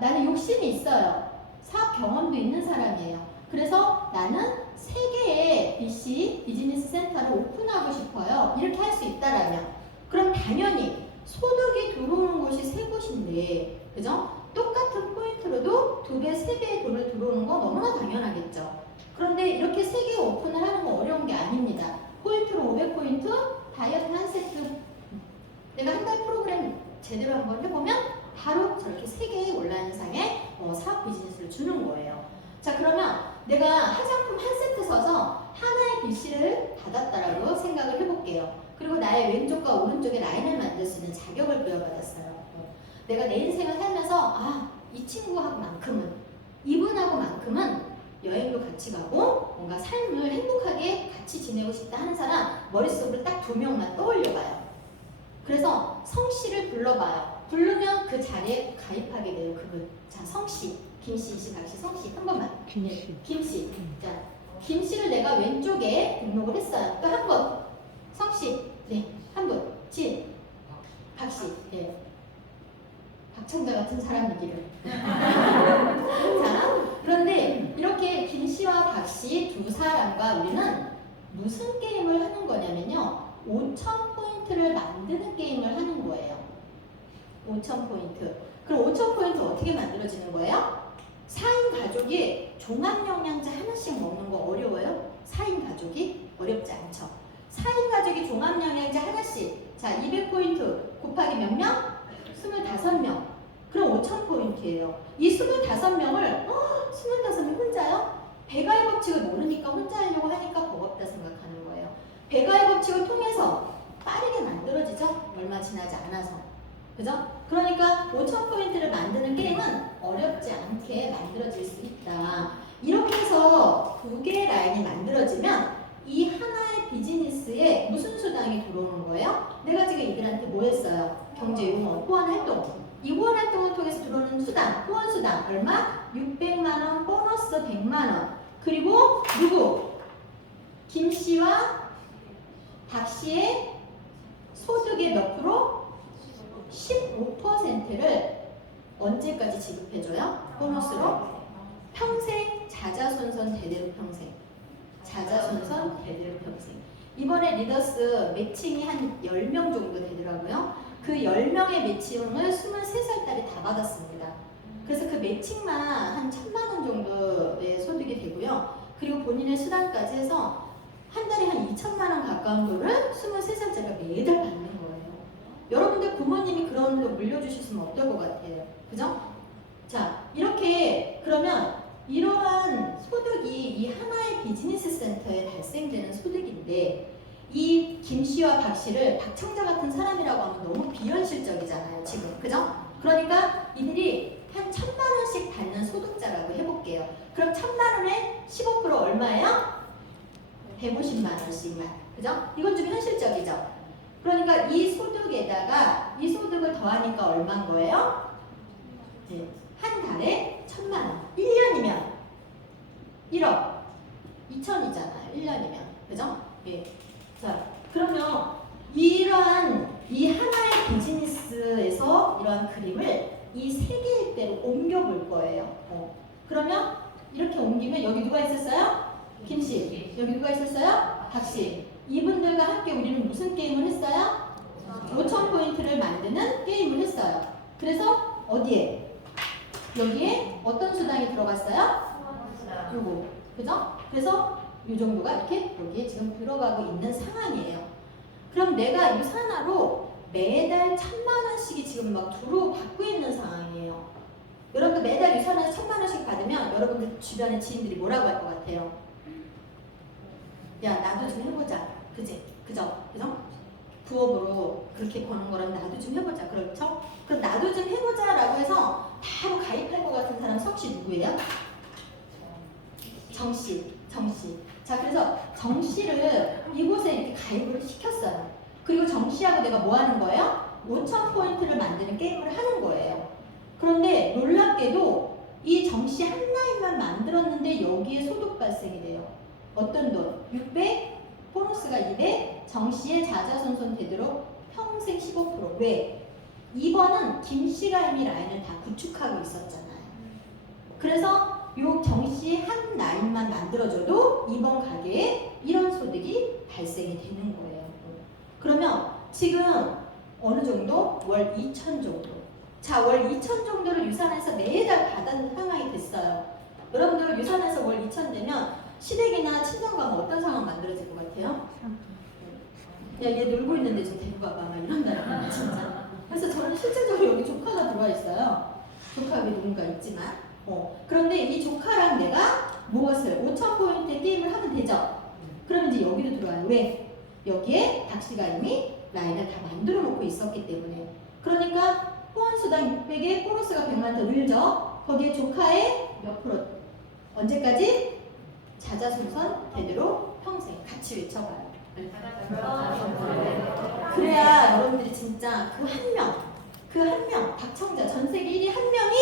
나는 욕심이 있어요. 사업 경험도 있는 사람이에요. 그래서 나는 3개의 BC 비즈니스 센터를 오픈하고 싶어요. 이렇게 할 수 있다라면 그럼 당연히 소득이 들어오는 곳이 3곳인데, 그죠? 똑같은 포인트로도 2배, 3배의 돈을 들어오는 거 너무나 당연하겠죠. 그런데 이렇게 3개 오픈을 하는 건 어려운 게 아닙니다. 포인트로 500포인트, 다이어트 한 세트. 내가 한 달 프로그램 제대로 한번 해보면 바로 저렇게 3개의 온라인상에 사업 비즈니스를 주는 거예요. 자, 그러면 내가 화장품 한 세트 사서 하나의 BC를 받았다라고 생각을 해볼게요. 그리고 나의 왼쪽과 오른쪽에 라인을 만들 수 있는 자격을 부여받았어요. 내가 내 인생을 살면서 이 친구하고만큼은, 이분하고만큼은 여행도 같이 가고 뭔가 삶을 행복하게 같이 지내고 싶다 하는 사람 머릿속으로 딱 2명만 떠올려봐요. 그래서 성씨를 불러봐요. 부르면 그 자리에 가입하게 돼요. 그분. 자, 성씨, 김씨, 이씨, 박씨, 성씨 한 번만. 김씨. 김씨. 자, 김씨를 내가 왼쪽에 등록을 했어요. 또 한 분. 성씨. 네, 한 분. 진. 박씨. 네. 박청자 같은 사람이기를. 자, 그런데 이렇게 김씨와 박씨 두 사람과 우리는 무슨 게임을 하는 거냐면요. 5,000포인트를 만드는 게임을 하는 거예요. 5,000포인트. 그럼 5,000포인트 어떻게 만들어지는 거예요? 4인 가족이 종합영양제 하나씩 먹는 거 어려워요? 4인 가족이? 어렵지 않죠. 4인 가족이 종합영양제 하나씩. 자, 200포인트 곱하기 몇 명? 25명. 그럼 5,000포인트예요. 이 25명을 25명 혼자요? 배가의 법칙을 모르니까 혼자 하려고 하니까 버겁다 생각하는 거예요. 배가의 법칙을 통해서 빠르게 만들어지죠? 얼마 지나지 않아서. 그죠? 그러니까 5,000포인트를 만드는 게임은 어렵지 않게 만들어질 수 있다. 이렇게 해서 2개의 라인이 만들어지면 이 하나의 비즈니스에 무슨 수당이 들어오는 거예요? 내가 지금 이들한테 뭐 했어요? 경제융합, 후원활동. 이 후원활동을 통해서 들어오는 수당, 후원수당 얼마? 600만원, 보너스 100만원. 그리고 누구? 김씨와 박씨의 소득의 몇 프로? 15%를 언제까지 지급해줘요? 보너스로? 평생, 자자손손 대대로 평생. 자자손손 대대로 평생. 이번에 리더스 매칭이 한 10명 정도 되더라고요. 그 10명의 매칭을 23살짜리 다 받았습니다. 그래서 그 매칭만 한 1,000만 원 정도의 소득이 되고요. 그리고 본인의 수당까지 해서 한 달에 한 2천만 원 가까운 돈을 23살짜리가 매달 받는 거예요. 여러분들 부모님이 그런 거 물려주셨으면 어떨 것 같아요? 그죠? 자, 이렇게 그러면 이러한 소득이 이 하나의 비즈니스 센터에 발생되는 소득인데 이 김씨와 박씨를 박청자 같은 사람이라고 하면 너무 비현실적이잖아요, 지금. 그죠? 그러니까 이들이 한 1,000만 원씩 받는 소득자라고 해볼게요. 그럼 1,000만 원에 15% 얼마예요? 150만 원씩만. 그죠? 이건 좀 현실적이죠? 그러니까 이 소득에다가 이 소득을 더하니까 얼마인 거예요? 네. 한 달에 1,000만 원. 1년이면 1억. 2천이잖아요. 1년이면. 그죠? 예. 자, 그러면 이러한 이 하나의 비즈니스에서 이러한 그림을 이 3개의 때로 옮겨볼 거예요. 그러면 이렇게 옮기면 여기 누가 있었어요? 김씨. 여기 누가 있었어요? 박씨. 이분들과 함께 우리는 무슨 게임을 했어요? 5,000포인트를 만드는 게임을 했어요. 그래서 어디에? 여기에 어떤 수당이 들어갔어요? 요거. 그죠? 그래서 이 정도가 이렇게 여기에 지금 들어가고 있는 상황이에요. 그럼 내가 유산화로 매달 1,000만 원씩이 지금 막 들어받고 있는 상황이에요. 여러분들 매달 유산화에서 1,000만 원씩 받으면 여러분들 주변의 지인들이 뭐라고 할 것 같아요? 야, 나도 좀 해보자. 그지? 그죠? 그죠? 부업으로 그렇게 거는 거랑 나도 좀 해보자. 그렇죠? 그럼 나도 좀 해보자라고 해서 바로 가입할 것 같은 사람 혹시 누구예요? 정씨. 자, 그래서 정씨를 이곳에 이렇게 가입을 시켰어요. 그리고 정씨하고 내가 뭐 하는 거예요? 5,000포인트를 만드는 게임을 하는 거예요. 그런데 놀랍게도 이 정씨 한 라인만 만들었는데 여기에 소득 발생이 돼요. 어떤 돈? 600, 보너스가 200, 정씨의 자자손손 되도록 평생 15%. 왜? 2번은 김씨가 이미 라인을 다 구축하고 있었잖아요. 그래서 요 정씨 한 라인만 만들어줘도 2번 가게에 이런 소득이 발생이 되는 거예요. 그러면 지금 어느 정도? 월 2천 정도. 자, 월 2천 정도를 유산해서 매달 받은 상황이 됐어요. 여러분들 유산해서 월 2천 되면 시댁이나 친정 가면 어떤 상황 만들어질 것 같아요? 야, 얘 놀고 있는데 좀 데리고 가봐. 막 이런다는 진짜. 그래서 저는 실질적으로 여기 조카가 들어와 있어요. 조카가 누군가 있지만. 그런데 이 조카랑 내가 무엇을 5,000포인트 게임을 하면 되죠. 그럼 이제 여기도 들어와요. 왜? 여기에 박씨가 이미 라인을 다 만들어 놓고 있었기 때문에. 그러니까 후원수당 600에 보너스가 100만 더 늘죠. 거기에 조카의 몇 프로? 언제까지? 자자손손 되도록 평생 같이 외쳐봐요. 그래야 여러분들이 진짜 그 한 명, 박청자 전 세계 1위 한 명이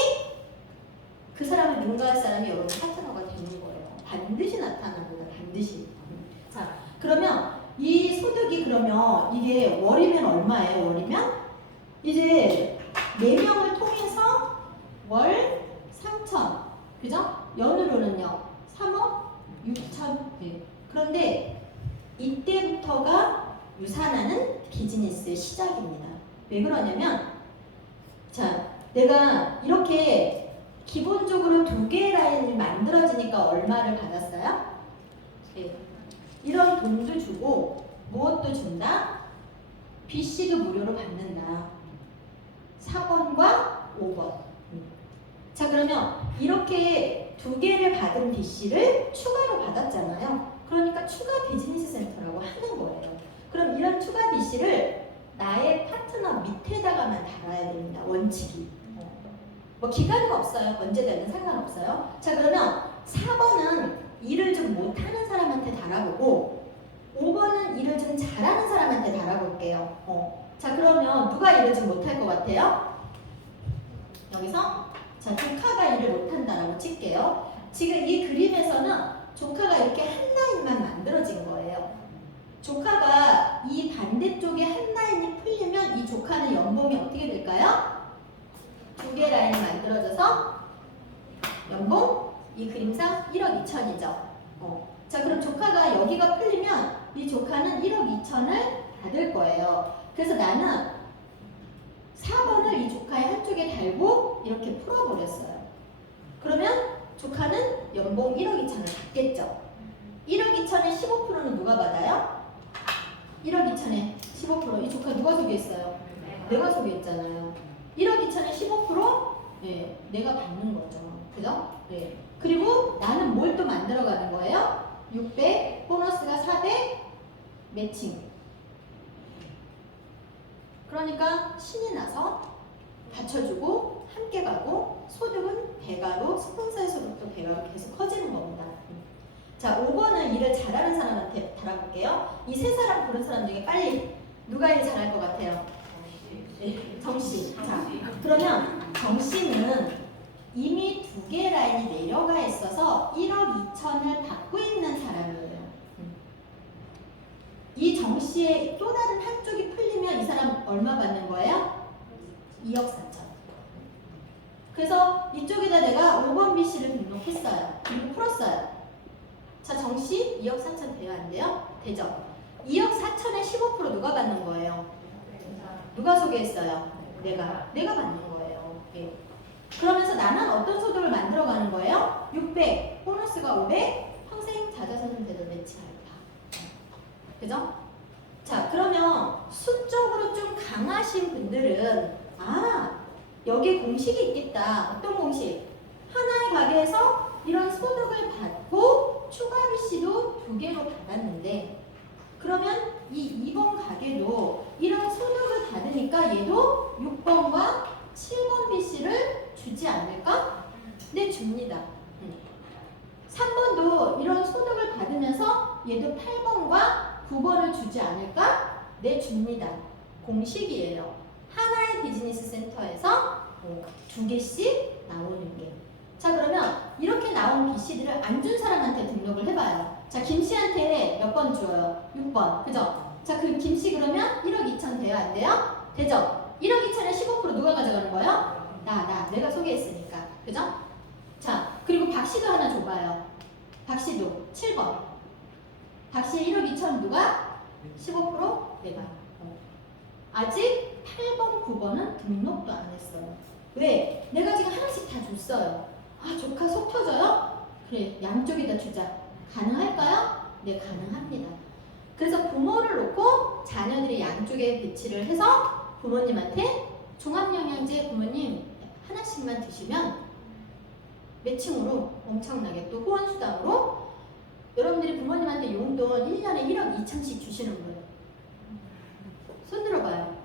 그 사람을 능가할 사람이 여러분 파트너가 되는 거예요. 반드시 나타납니다. 반드시. 자, 그러면 이 소득이 그러면 이게 월이면 얼마예요? 월이면 이제 4명을 통해서 월 3천, 그죠? 연으로는요 3억 6천. 네. 그런데 이때부터가 유산하는 비즈니스의 시작입니다. 왜 그러냐면, 자, 내가 이렇게 기본적으로 2개의 라인이 만들어지니까 얼마를 받았어요? 네. 이런 돈도 주고 무엇도 준다? BC도 무료로 받는다. 4번과 5번. 자, 그러면 이렇게 2개를 받은 BC를 추가로 받았잖아요. 그러니까 추가 비즈니스 센터라고 하는 거예요. 그럼 이런 추가 BC를 나의 파트너 밑에다가만 달아야 됩니다. 원칙이. 뭐 기간은 없어요. 언제 되든 상관없어요. 자, 그러면 4번은 일을 좀 못하는 사람한테 달아보고 5번은 일을 좀 잘하는 사람한테 달아볼게요. 자, 그러면 누가 일을 좀 못할 것 같아요? 여기서 자, 조카가 일을 못한다라고 칠게요. 지금 이 그림에서는 조카가 이렇게 한 라인만 만들어진 거예요. 조카가 이 반대쪽에 한 라인이 풀리면 이 조카는 연봉이 어떻게 될까요? 2개 라인이 만들어져서 연봉 이 그림상 1억 2천이죠. 자, 그럼 조카가 여기가 풀리면 이 조카는 1억 2천을 받을 거예요. 그래서 나는 4번을 이 조카의 한쪽에 달고 이렇게 풀어버렸어요. 그러면 조카는 연봉 1억 2천을 받겠죠. 1억 2천의 15%는 누가 받아요? 1억 2천의 15%. 이 조카 누가 소개했어요? 내가 소개했잖아요. 1억 2천의 15%? 네, 내가 받는 거죠. 그죠? 네. 그리고 나는 뭘 또 만들어가는 거예요? 600, 보너스가 400, 매칭. 그러니까 신이 나서 받쳐주고 함께 가고 소득은 배가로 스폰서의 소득도 배가로 계속 커지는 겁니다. 자, 5번은 일을 잘하는 사람한테 달아볼게요. 이 세 사람 고른 사람 중에 빨리 누가 일 잘할 것 같아요? 네, 정씨. 자, 그러면 정씨는 이미 2개 라인이 내려가 있어서 1억 2천을 받고 있는 사람이에요. 이 정씨의 또 다른 한쪽이 풀리면 이 사람 얼마 받는 거예요? 2억 4천. 그래서 이쪽에다 내가 5번 BC를 등록했어요. 그리고 풀었어요. 자, 정씨 2억 4천 돼요? 안 돼요? 되죠? 2억 4천의 15% 누가 받는 거예요? 누가 소개했어요? 내가 받는 거예요. 네. 그러면서 나는 어떤 소득을 만들어가는 거예요? 600, 보너스가 수가 500, 평생 자자손은 돼도 내치 알파. 그죠? 자, 그러면 수적으로 좀 강하신 분들은 여기에 공식이 있겠다. 어떤 공식? 하나의 가게에서 이런 소득을 받고 추가 BC도 2개로 받았는데, 그러면 이 2번 가게도 이런 소득을 받으니까 얘도 6번과 7번 BC를 주지 않을까? 네, 줍니다. 3번도 이런 소득을 받으면서 얘도 8번과 9번을 주지 않을까? 네, 줍니다. 공식이에요. 하나의 비즈니스 센터에서 2개씩 나오는 게. 자, 그러면 이렇게 나온 BC들을 안 준 사람한테 등록을 해봐요. 자, 김씨한테 몇 번 줘요? 6번. 그죠? 자, 그 김씨 그러면 1억 2천 돼요? 안 돼요? 되죠? 1억 2천에 15% 누가 가져가는 거예요? 내가 소개했으니까. 그죠? 자, 그리고 박씨도 하나 줘봐요. 박씨도 7번. 박씨의 1억 2천 누가? 15% 내가. 아직 8번, 9번은 등록도 안 했어요. 왜? 내가 지금 하나씩 다 줬어요. 조카 속 터져요? 그래, 양쪽에다 주자. 가능할까요? 네, 가능합니다. 그래서 부모를 놓고 자녀들이 양쪽에 배치를 해서 부모님한테 종합영양제 부모님 하나씩만 드시면 매칭으로 엄청나게 또 후원수당으로 여러분들이 부모님한테 용돈 1년에 1억 2천씩 주시는 분 손 들어봐요.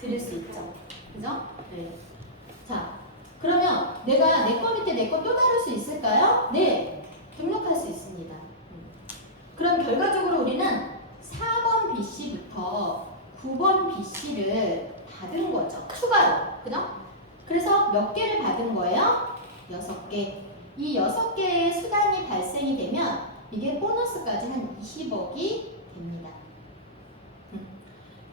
드릴 수 있죠. 그죠? 네. 자, 그러면 내가 내 거 밑에 내 거 또 다룰 수 있을까요? 네. 등록할 수 있습니다. 그럼 결과적으로 우리는 4번 BC부터 9번 BC를 받은 거죠. 추가로. 그죠? 그래서 몇 개를 받은 거예요? 6개. 이 6개의 수당이 발생이 되면 이게 보너스까지 한 20억이 됩니다.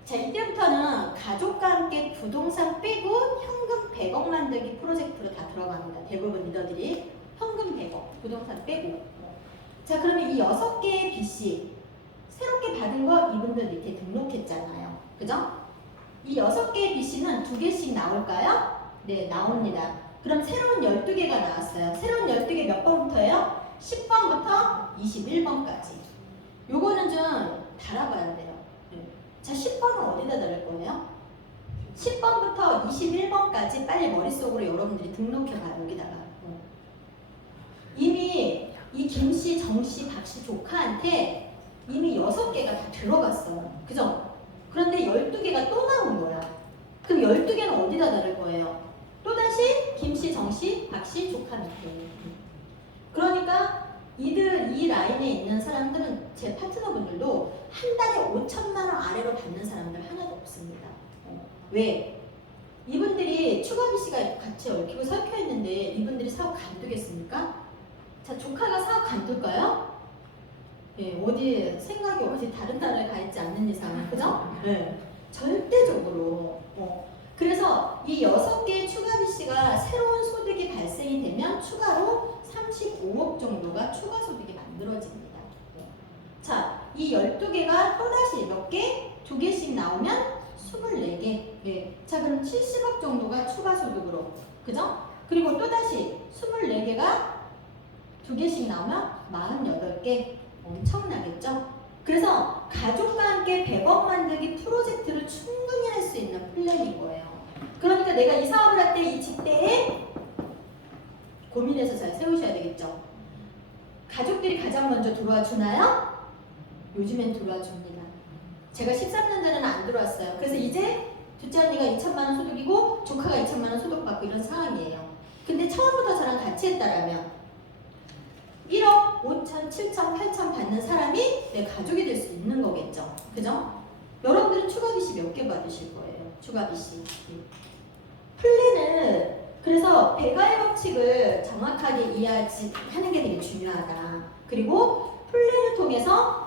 자, 이때부터는 가족과 함께 부동산 빼고 현금 100억 만들기 프로젝트로 다 들어갑니다. 대부분 리더들이 현금 100억, 부동산 빼고. 자, 그러면 이 6개의 BC 새롭게 받은 거 이분들 밑에 등록했잖아요. 그죠? 이 6개의 BC는 2개씩 나올까요? 네, 나옵니다. 그럼 새로운 12개가 나왔어요. 새로운 12개 몇 번부터예요? 10번부터 21번까지. 요거는 좀 달아봐야 돼요. 자, 10번은 어디다 달을 거예요? 10번부터 21번까지 빨리 머릿속으로 여러분들이 등록해봐요. 여기다가. 이미 이 김씨, 정씨, 박씨 조카한테 이미 6개가 다 들어갔어요. 그죠? 그런데 12개가 또 나온 거야. 그럼 12개는 어디다 달을 거예요? 또다시 김씨, 정씨, 박씨, 조카 밑에. 그러니까 이 라인에 있는 사람들은 제 파트너분들도 한 달에 5천만 원 아래로 받는 사람들 하나도 없습니다. 왜? 이분들이 추가 BC가 같이 얽히고 설켜 있는데 이분들이 사업 간두겠습니까? 자, 조카가 사업 간둘까요? 예, 어디 생각이 어디 다른 나라에 가 있지 않는 이상, 그죠? 네, 절대적으로. 그래서 이 6개의 추가 BC가 새로운 소득이 발생이 되면 추가로 35억 정도가 추가 소득이 만들어집니다. 자, 이 12개가 또다시 몇 개? 2개씩 나오면 24개. 네. 자, 그럼 70억 정도가 추가 소득으로. 그죠? 그리고 또다시 24개가 2개씩 나오면 48개. 엄청나겠죠? 그래서 가족과 함께 100억 만들기 프로젝트를 충분히 할 수 있는 플랜인 거예요. 그러니까 내가 이 사업을 할 때 이 집대에 고민해서 잘 세우셔야 되겠죠. 가족들이 가장 먼저 들어와 주나요? 요즘엔 들어와 줍니다. 제가 13년 전에는 안 들어왔어요. 그래서 이제 둘째 언니가 2천만 원 소득이고 조카가 2천만 원 소득 받고 이런 상황이에요. 근데 처음부터 저랑 같이 했다라면 1억 5천, 7천, 8천 받는 사람이 내 가족이 될 수 있는 거겠죠. 그죠? 여러분들은 추가 BC 몇 개 받으실 거예요? 추가 BC. 플랜을 그래서 배가의 법칙을 정확하게 이해하는 게 되게 중요하다. 그리고 플랜을 통해서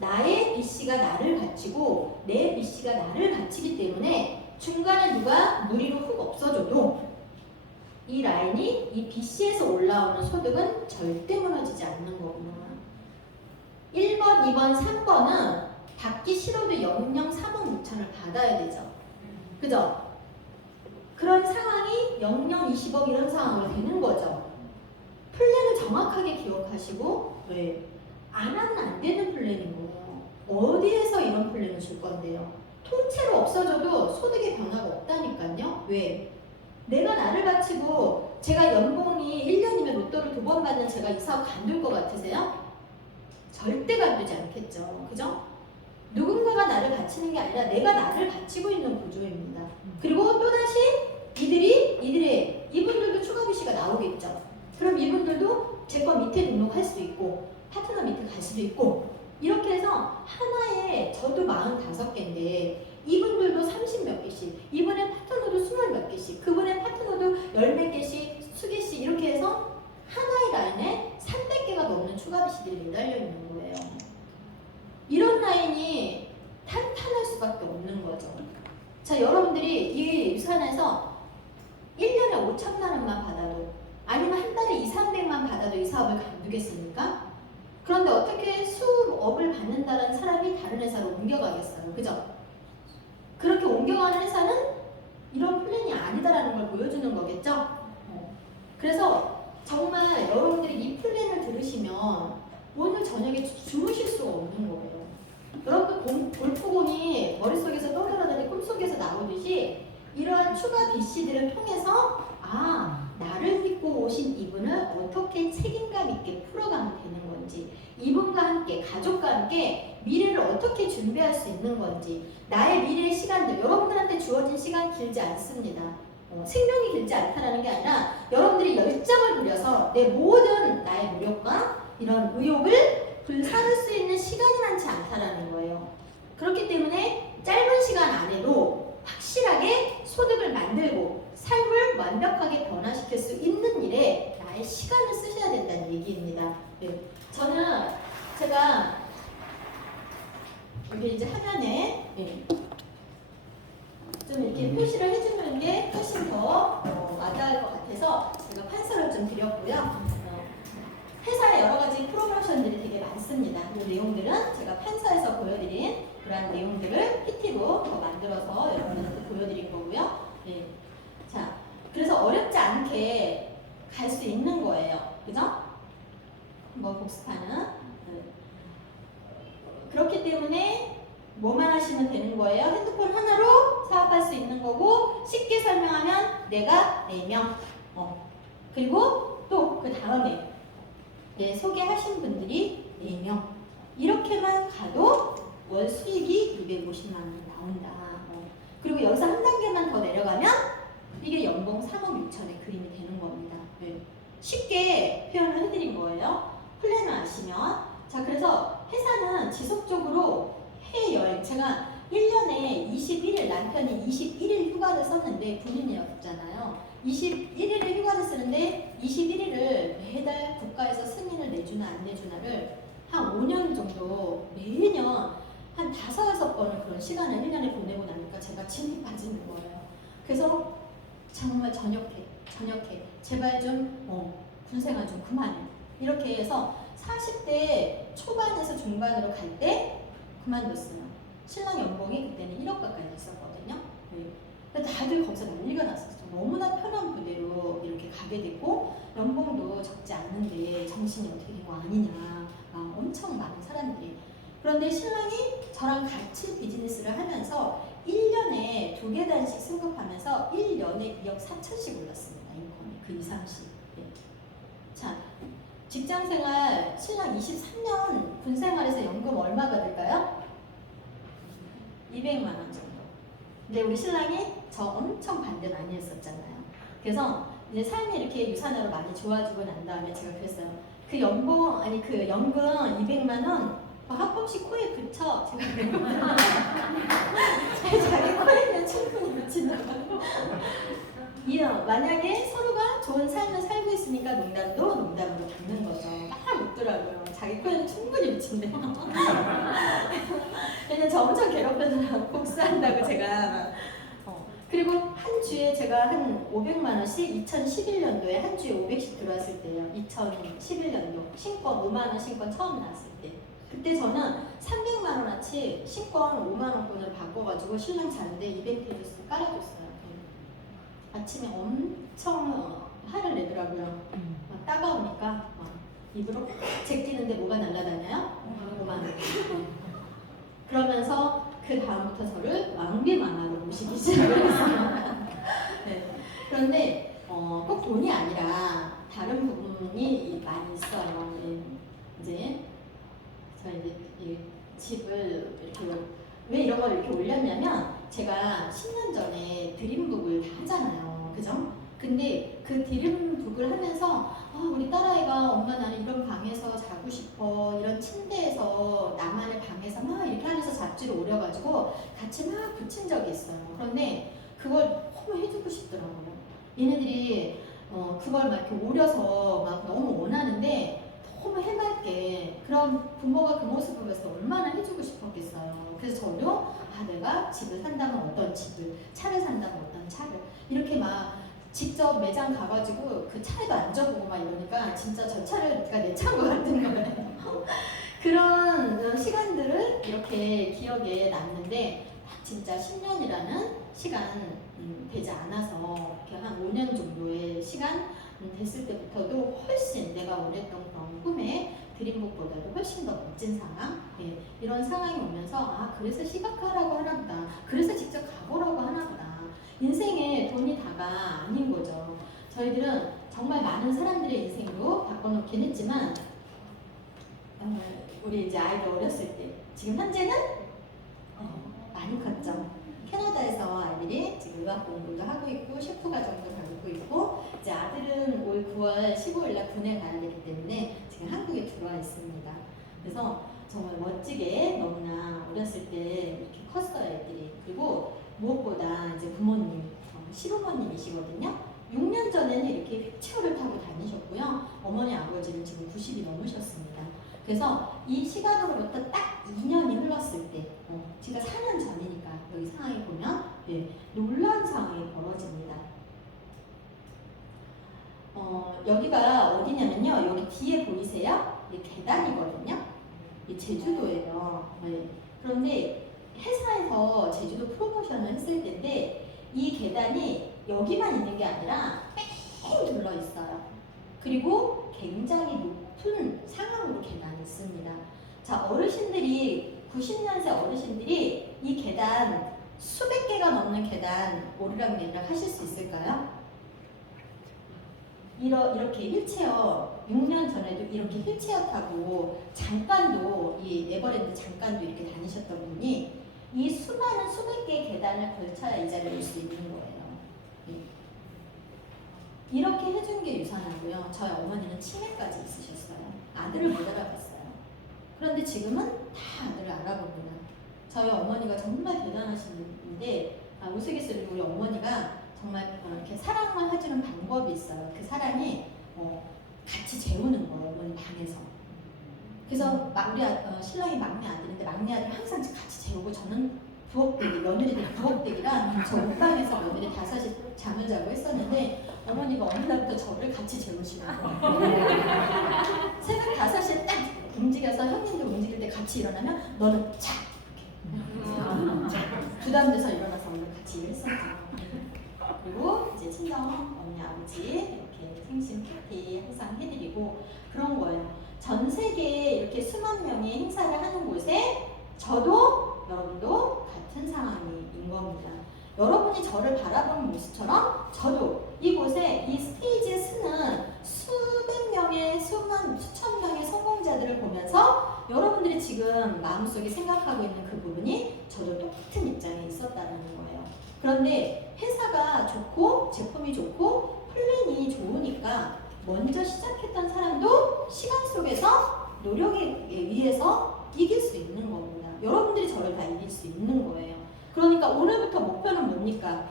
나의 BC가 나를 갖추고 내 BC가 나를 갖추기 때문에 중간에 누가 무리로 훅 없어져도 이 라인이 이 BC에서 올라오는 소득은 절대 무너지지 않는 거구나. 1번, 2번, 3번은 받기 싫어도 00, 3억 6천을 받아야 되죠. 그죠? 그런 상황이 00, 20억 이런 상황으로 되는 거죠. 플랜을 정확하게 기억하시고 안 하면 안 되는 플랜인 거예요. 어디에서 이런 플랜을 줄 건데요? 통째로 없어져도 소득의 변화가 없다니까요. 왜? 내가 나를 바치고 제가 연봉이 1년이면 로또를 2번 받는 제가 이 사업 간둘 것 같으세요? 절대 간두지 않겠죠. 그죠? 누군가가 나를 바치는 게 아니라 내가 나를 바치고 있는 구조입니다. 그리고 또다시 이분들도 추가 비시가 나오겠죠. 그럼 이분들도 제 거 밑에 등록할 수도 있고 파트너 밑에 갈 수도 있고 이렇게 해서 하나에 저도 45개인데 이분들도 30몇 개씩, 이분의 파트너도 20몇 개씩, 그분의 파트너도 10몇 개씩, 수개씩 이렇게 해서 하나의 라인에 300개가 넘는 추가 비시들이 매달려 있는 거예요. 이런 라인이 탄탄할 수밖에 없는 거죠. 자, 여러분들이 이 유산에서 1년에 5천만 원만 받아도 아니면 한 달에 2, 300만 받아도 이 사업을 간두겠습니까? 그런데 어떻게 수억을 받는다는 사람이 다른 회사로 옮겨가겠어요? 그죠? 그렇게 옮겨가는 회사는 이런 플랜이 아니다라는 걸 보여주는 거겠죠? 그래서 정말 여러분들이 이 플랜을 들으시면 오늘 저녁에 주무실 수가 없는 거예요. 여러분 골프공이 머릿속에서 떠돌아다니 꿈속에서 나오듯이 이러한 추가 BC들을 통해서 나를 믿고 오신 이분을 어떻게 책임감 있게 풀어가면 되는 건지, 이분과 함께 가족과 함께 미래를 어떻게 준비할 수 있는 건지, 나의 미래의 시간들, 여러분들한테 주어진 시간 길지 않습니다. 생명이 길지 않다는 게 아니라 여러분들이 열정을 들여서 내 모든 나의 노력과 이런 의욕을 불사를 수 있는 시간이 많지 않다는 거예요. 그렇기 때문에 짧은 시간 안에도 확실하게 소득을 만들고 삶을 완벽하게 변화시킬 수 있는 일에 나의 시간을 쓰셔야 된다는 얘기입니다. 저는 제가 여기 이제 화면에 좀 이렇게 표시를 해주는 게 훨씬 더 와닿을 것 같아서 제가 판서를 좀 드렸고요. 회사에 여러 가지 프로모션들이 되게 많습니다. 이 내용들은 제가 판서에서 보여드린 그런 내용들을 PT로 더 만들어서 여러분들한테 보여드린 거고요. 자, 그래서 어렵지 않게 갈 수 있는 거예요. 그죠? 뭐 복습하는. 그렇기 때문에 뭐만 하시면 되는 거예요? 핸드폰 하나로 사업할 수 있는 거고, 쉽게 설명하면 내가 4명, 그리고 또 그 다음에 소개하신 분들이 4명, 이렇게만 가도 월 수익이 250만 원이 나온다. 그리고 여기서 한 단계만 더 내려가면 이게 연봉 3억 6천의 그림이 되는 겁니다. 쉽게 표현을 해드린 거예요. 플랜을 아시면. 자, 그래서 회사는 지속적으로 해여행, 제가 1년에 21일, 남편이 21일 휴가를 썼는데 군인이 없잖아요. 21일을 휴가를 쓰는데 21일을 매달 국가에서 승인을 내주나 안 내주나를 한 5년 정도 매년 한 5, 6번을 그런 시간을 1년에 보내고 나니까 제가 침이 빠지는 거예요. 그래서 정말 저녁해. 제발 좀 군생활 좀 그만해. 이렇게 해서 40대 초반에서 중반으로 갈 때 그만뒀어요. 신랑 연봉이 그때는 1억 가까이 됐었거든요. 근데 다들 거기서 난리가 났었어요. 너무나 편한 부대로 이렇게 가게 됐고 연봉도 적지 않은데 정신이 어떻게 된 거 아니냐. 엄청 많은 사람들이. 그런데 신랑이 저랑 같이 비즈니스를 하면서 1년에 2계단씩 승급하면서 1년에 2억 4천씩 올랐습니다. 인건이 그 이상씩. 자, 직장생활 신랑 23년 군생활에서 연금 얼마 받을까요? 200만 원 정도. 근데 우리 신랑이 저 엄청 반대 많이 했었잖아요. 그래서 이제 삶이 이렇게 유산으로 많이 좋아지고 난 다음에 제가 그랬어요. 그 연봉, 그 연금 200만 원 한 번씩 코에 붙여. 제가 자기 코에는 충분히 붙인다고. 만약에 서로가 좋은 삶을 살고 있으니까 농담도 농담으로 받는 거죠. 막 웃더라고요. 자기 코에는 충분히 붙인대요. 왜냐면 저 엄청 괴롭혀서 복수한다고 제가. 그리고 한 주에 제가 한 500만 원씩 2011년도에 한 주에 500씩 들어왔을 때요. 2011년도 신권 5만 원 신권 처음 나왔을 때. 그때 저는 300만 원어치 신권 5만 원권을 바꿔가지고 신랑 자는데 이벤트를 깔아줬어요. 아침에 엄청 화를 내더라고요. 따가우니까 입으로 제끼는데 뭐가 날아다녀요? 5만 원. 그러면서 그 다음부터 저를 왕비마마로 모시기 시작했어요. 네. 그런데 꼭 돈이 아니라 다른 부분이 많이 있어요. 네. 이제 저희 이제 이 집을 이렇게 왜 이런 걸 이렇게 올렸냐면 제가 10년 전에 드림북을 다 하잖아요. 그죠? 근데 그 드림북을 하면서 우리 딸아이가 엄마 나는 이런 방에서 자고 싶어 이런 침대에서 나만의 방에서 막 이렇게 하면서 잡지를 오려가지고 같이 막 붙인 적이 있어요. 그런데 그걸 너무 해주고 싶더라고요. 얘네들이 그걸 막 이렇게 오려서 막 너무 원하는데 너무 해맑게 그런 부모가 그 모습을 보면서 얼마나 해주고 싶었겠어요. 그래서 저도 내가 집을 산다면 어떤 집을, 차를 산다면 어떤 차를 이렇게 막 직접 매장 가가지고 그 차에도 앉아보고 막 이러니까 진짜 저 차를 내 차인 것 같은 거예요. 그런 시간들을 이렇게 기억에 남는데 진짜 10년이라는 시간 되지 않아서 이렇게 한 5년 정도의 시간 됐을 때부터도 훨씬 내가 원했던 그런 꿈에 드림북보다도 훨씬 더 멋진 상황 이런 상황이 오면서 그래서 시각화라고 하나보다 그래서 직접 가보라고 하나보다 인생에 돈이 다가 아닌 거죠. 저희들은 정말 많은 사람들의 인생도 바꿔놓긴 했지만 우리 이제 아이들 어렸을 때 지금 현재는 많이 컸죠. 캐나다에서 아이들이 지금 의학 공부도 하고 있고 셰프 과정도 가고 있고 이제 아들은 올 9월 15일날 군에 가야 되기 때문에 지금 한국에 들어와 있습니다. 그래서 정말 멋지게 너무나 어렸을 때 이렇게 컸어요 애들이. 그리고 무엇보다 이제 부모님 시부모님이시거든요. 6년 전에는 이렇게 휠체어를 타고 다니셨고요. 어머니 아버지는 지금 90이 넘으셨습니다. 그래서 이 시간으로부터 딱 2년이 흘렀을 때 제가 4년 전이니까 여기 상황이 보면 놀라운 상황이 벌어집니다. 여기가 어디냐면요. 여기 뒤에 보이세요? 이 계단이거든요. 이 제주도예요. 그런데 회사에서 제주도 프로모션을 했을 때인데 이 계단이 여기만 있는 게 아니라 뺑 둘러 있어요. 그리고 굉장히 높은 상황으로 계단이 있습니다. 자, 어르신들이 90년세 어르신들이 이 계단 수백 개가 넘는 계단 오르락내리락 하실 수 있을까요? 이렇게 휠체어 6년 전에도 이렇게 휠체어 타고 잠깐도 이 에버랜드 잠깐도 이렇게 다니셨던 분이 이 수많은 수백 개의 계단을 걸쳐야 이 자리에 올 수 있는 거예요. 이렇게 해준 게 유산하고요. 저희 어머니는 치매까지 있으셨어요. 아들을 못 알아봤어요. 그런데 지금은 다 아들을 알아봅니다. 저희 어머니가 정말 대단하신 분인데 우스갯소리로 우리 어머니가 정말 이렇게 사랑만 해주는 방법이 있어요. 그 사랑이 같이 재우는 거예요. 어머니 방에서. 그래서 우리 신랑이 막내 아들인데 막내 아들 항상 같이 재우고 저는 부엌대기, 며느리들 부엌대기랑 저 옷방에서 며느리 5이 잠을 자고 했었는데 어머니가 어느 날부터 저를 같이 재우시는 거예요. 새벽 5시에 딱 움직여서 형님들 움직일 때 같이 일어나면 너는 착! 부담돼서 일어나서 오늘 같이 일했었죠. 그리고 이제 친정 언니 아버지 이렇게 생신 파티 항상 해드리고 그런 거예요. 전 세계에 이렇게 수만 명이 행사를 하는 곳에 저도 여러분도 같은 상황인 겁니다. 여러분이 저를 바라보는 모습처럼 저도 이곳에 이 스테이지에 서는 수백 명의 수천 명의 성공자들을 보면서 여러분들이 지금 마음속에 생각하고 있는 그 부분이 저도 똑같은 입장에 있었다는 거예요. 그런데 회사가 좋고 제품이 좋고 플랜이 좋으니까 먼저 시작했던 사람도 시간 속에서 노력에 의해서 이길 수 있는 겁니다. 여러분들이 저를 다 이길 수 있는 거예요. 그러니까 오늘부터 목표는 뭡니까?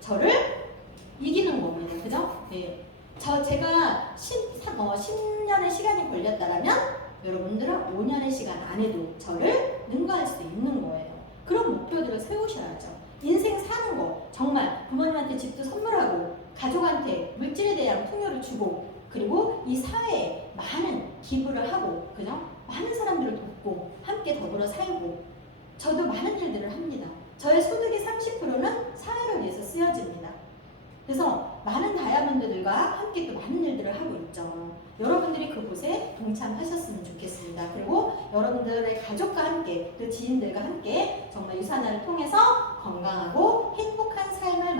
저를 이기는 겁니다. 그죠? 네. 제가 10년의 시간이 걸렸다면 여러분들은 5년의 시간 안에도 저를 능가할 수 있는 거예요. 그런 목표들을 세우셔야죠. 인생 사는 거 정말 부모님한테 집도 선물하고 가족한테 물질에 대한 풍요를 주고 그리고 이 사회에 많은 기부를 하고 그죠? 많은 사람들을 돕고 함께 더불어 살고 저도 많은 일들을 합니다. 저의 소득의 30%는 사회를 위해서 쓰여집니다. 그래서 많은 다이아몬드들과 함께 또 많은 일들을 하고 있죠. 여러분들이 그곳에 동참하셨으면 좋겠습니다. 그리고 여러분들의 가족과 함께 또 지인들과 함께 정말 유산화를 통해서 건강하고 행복한 삶을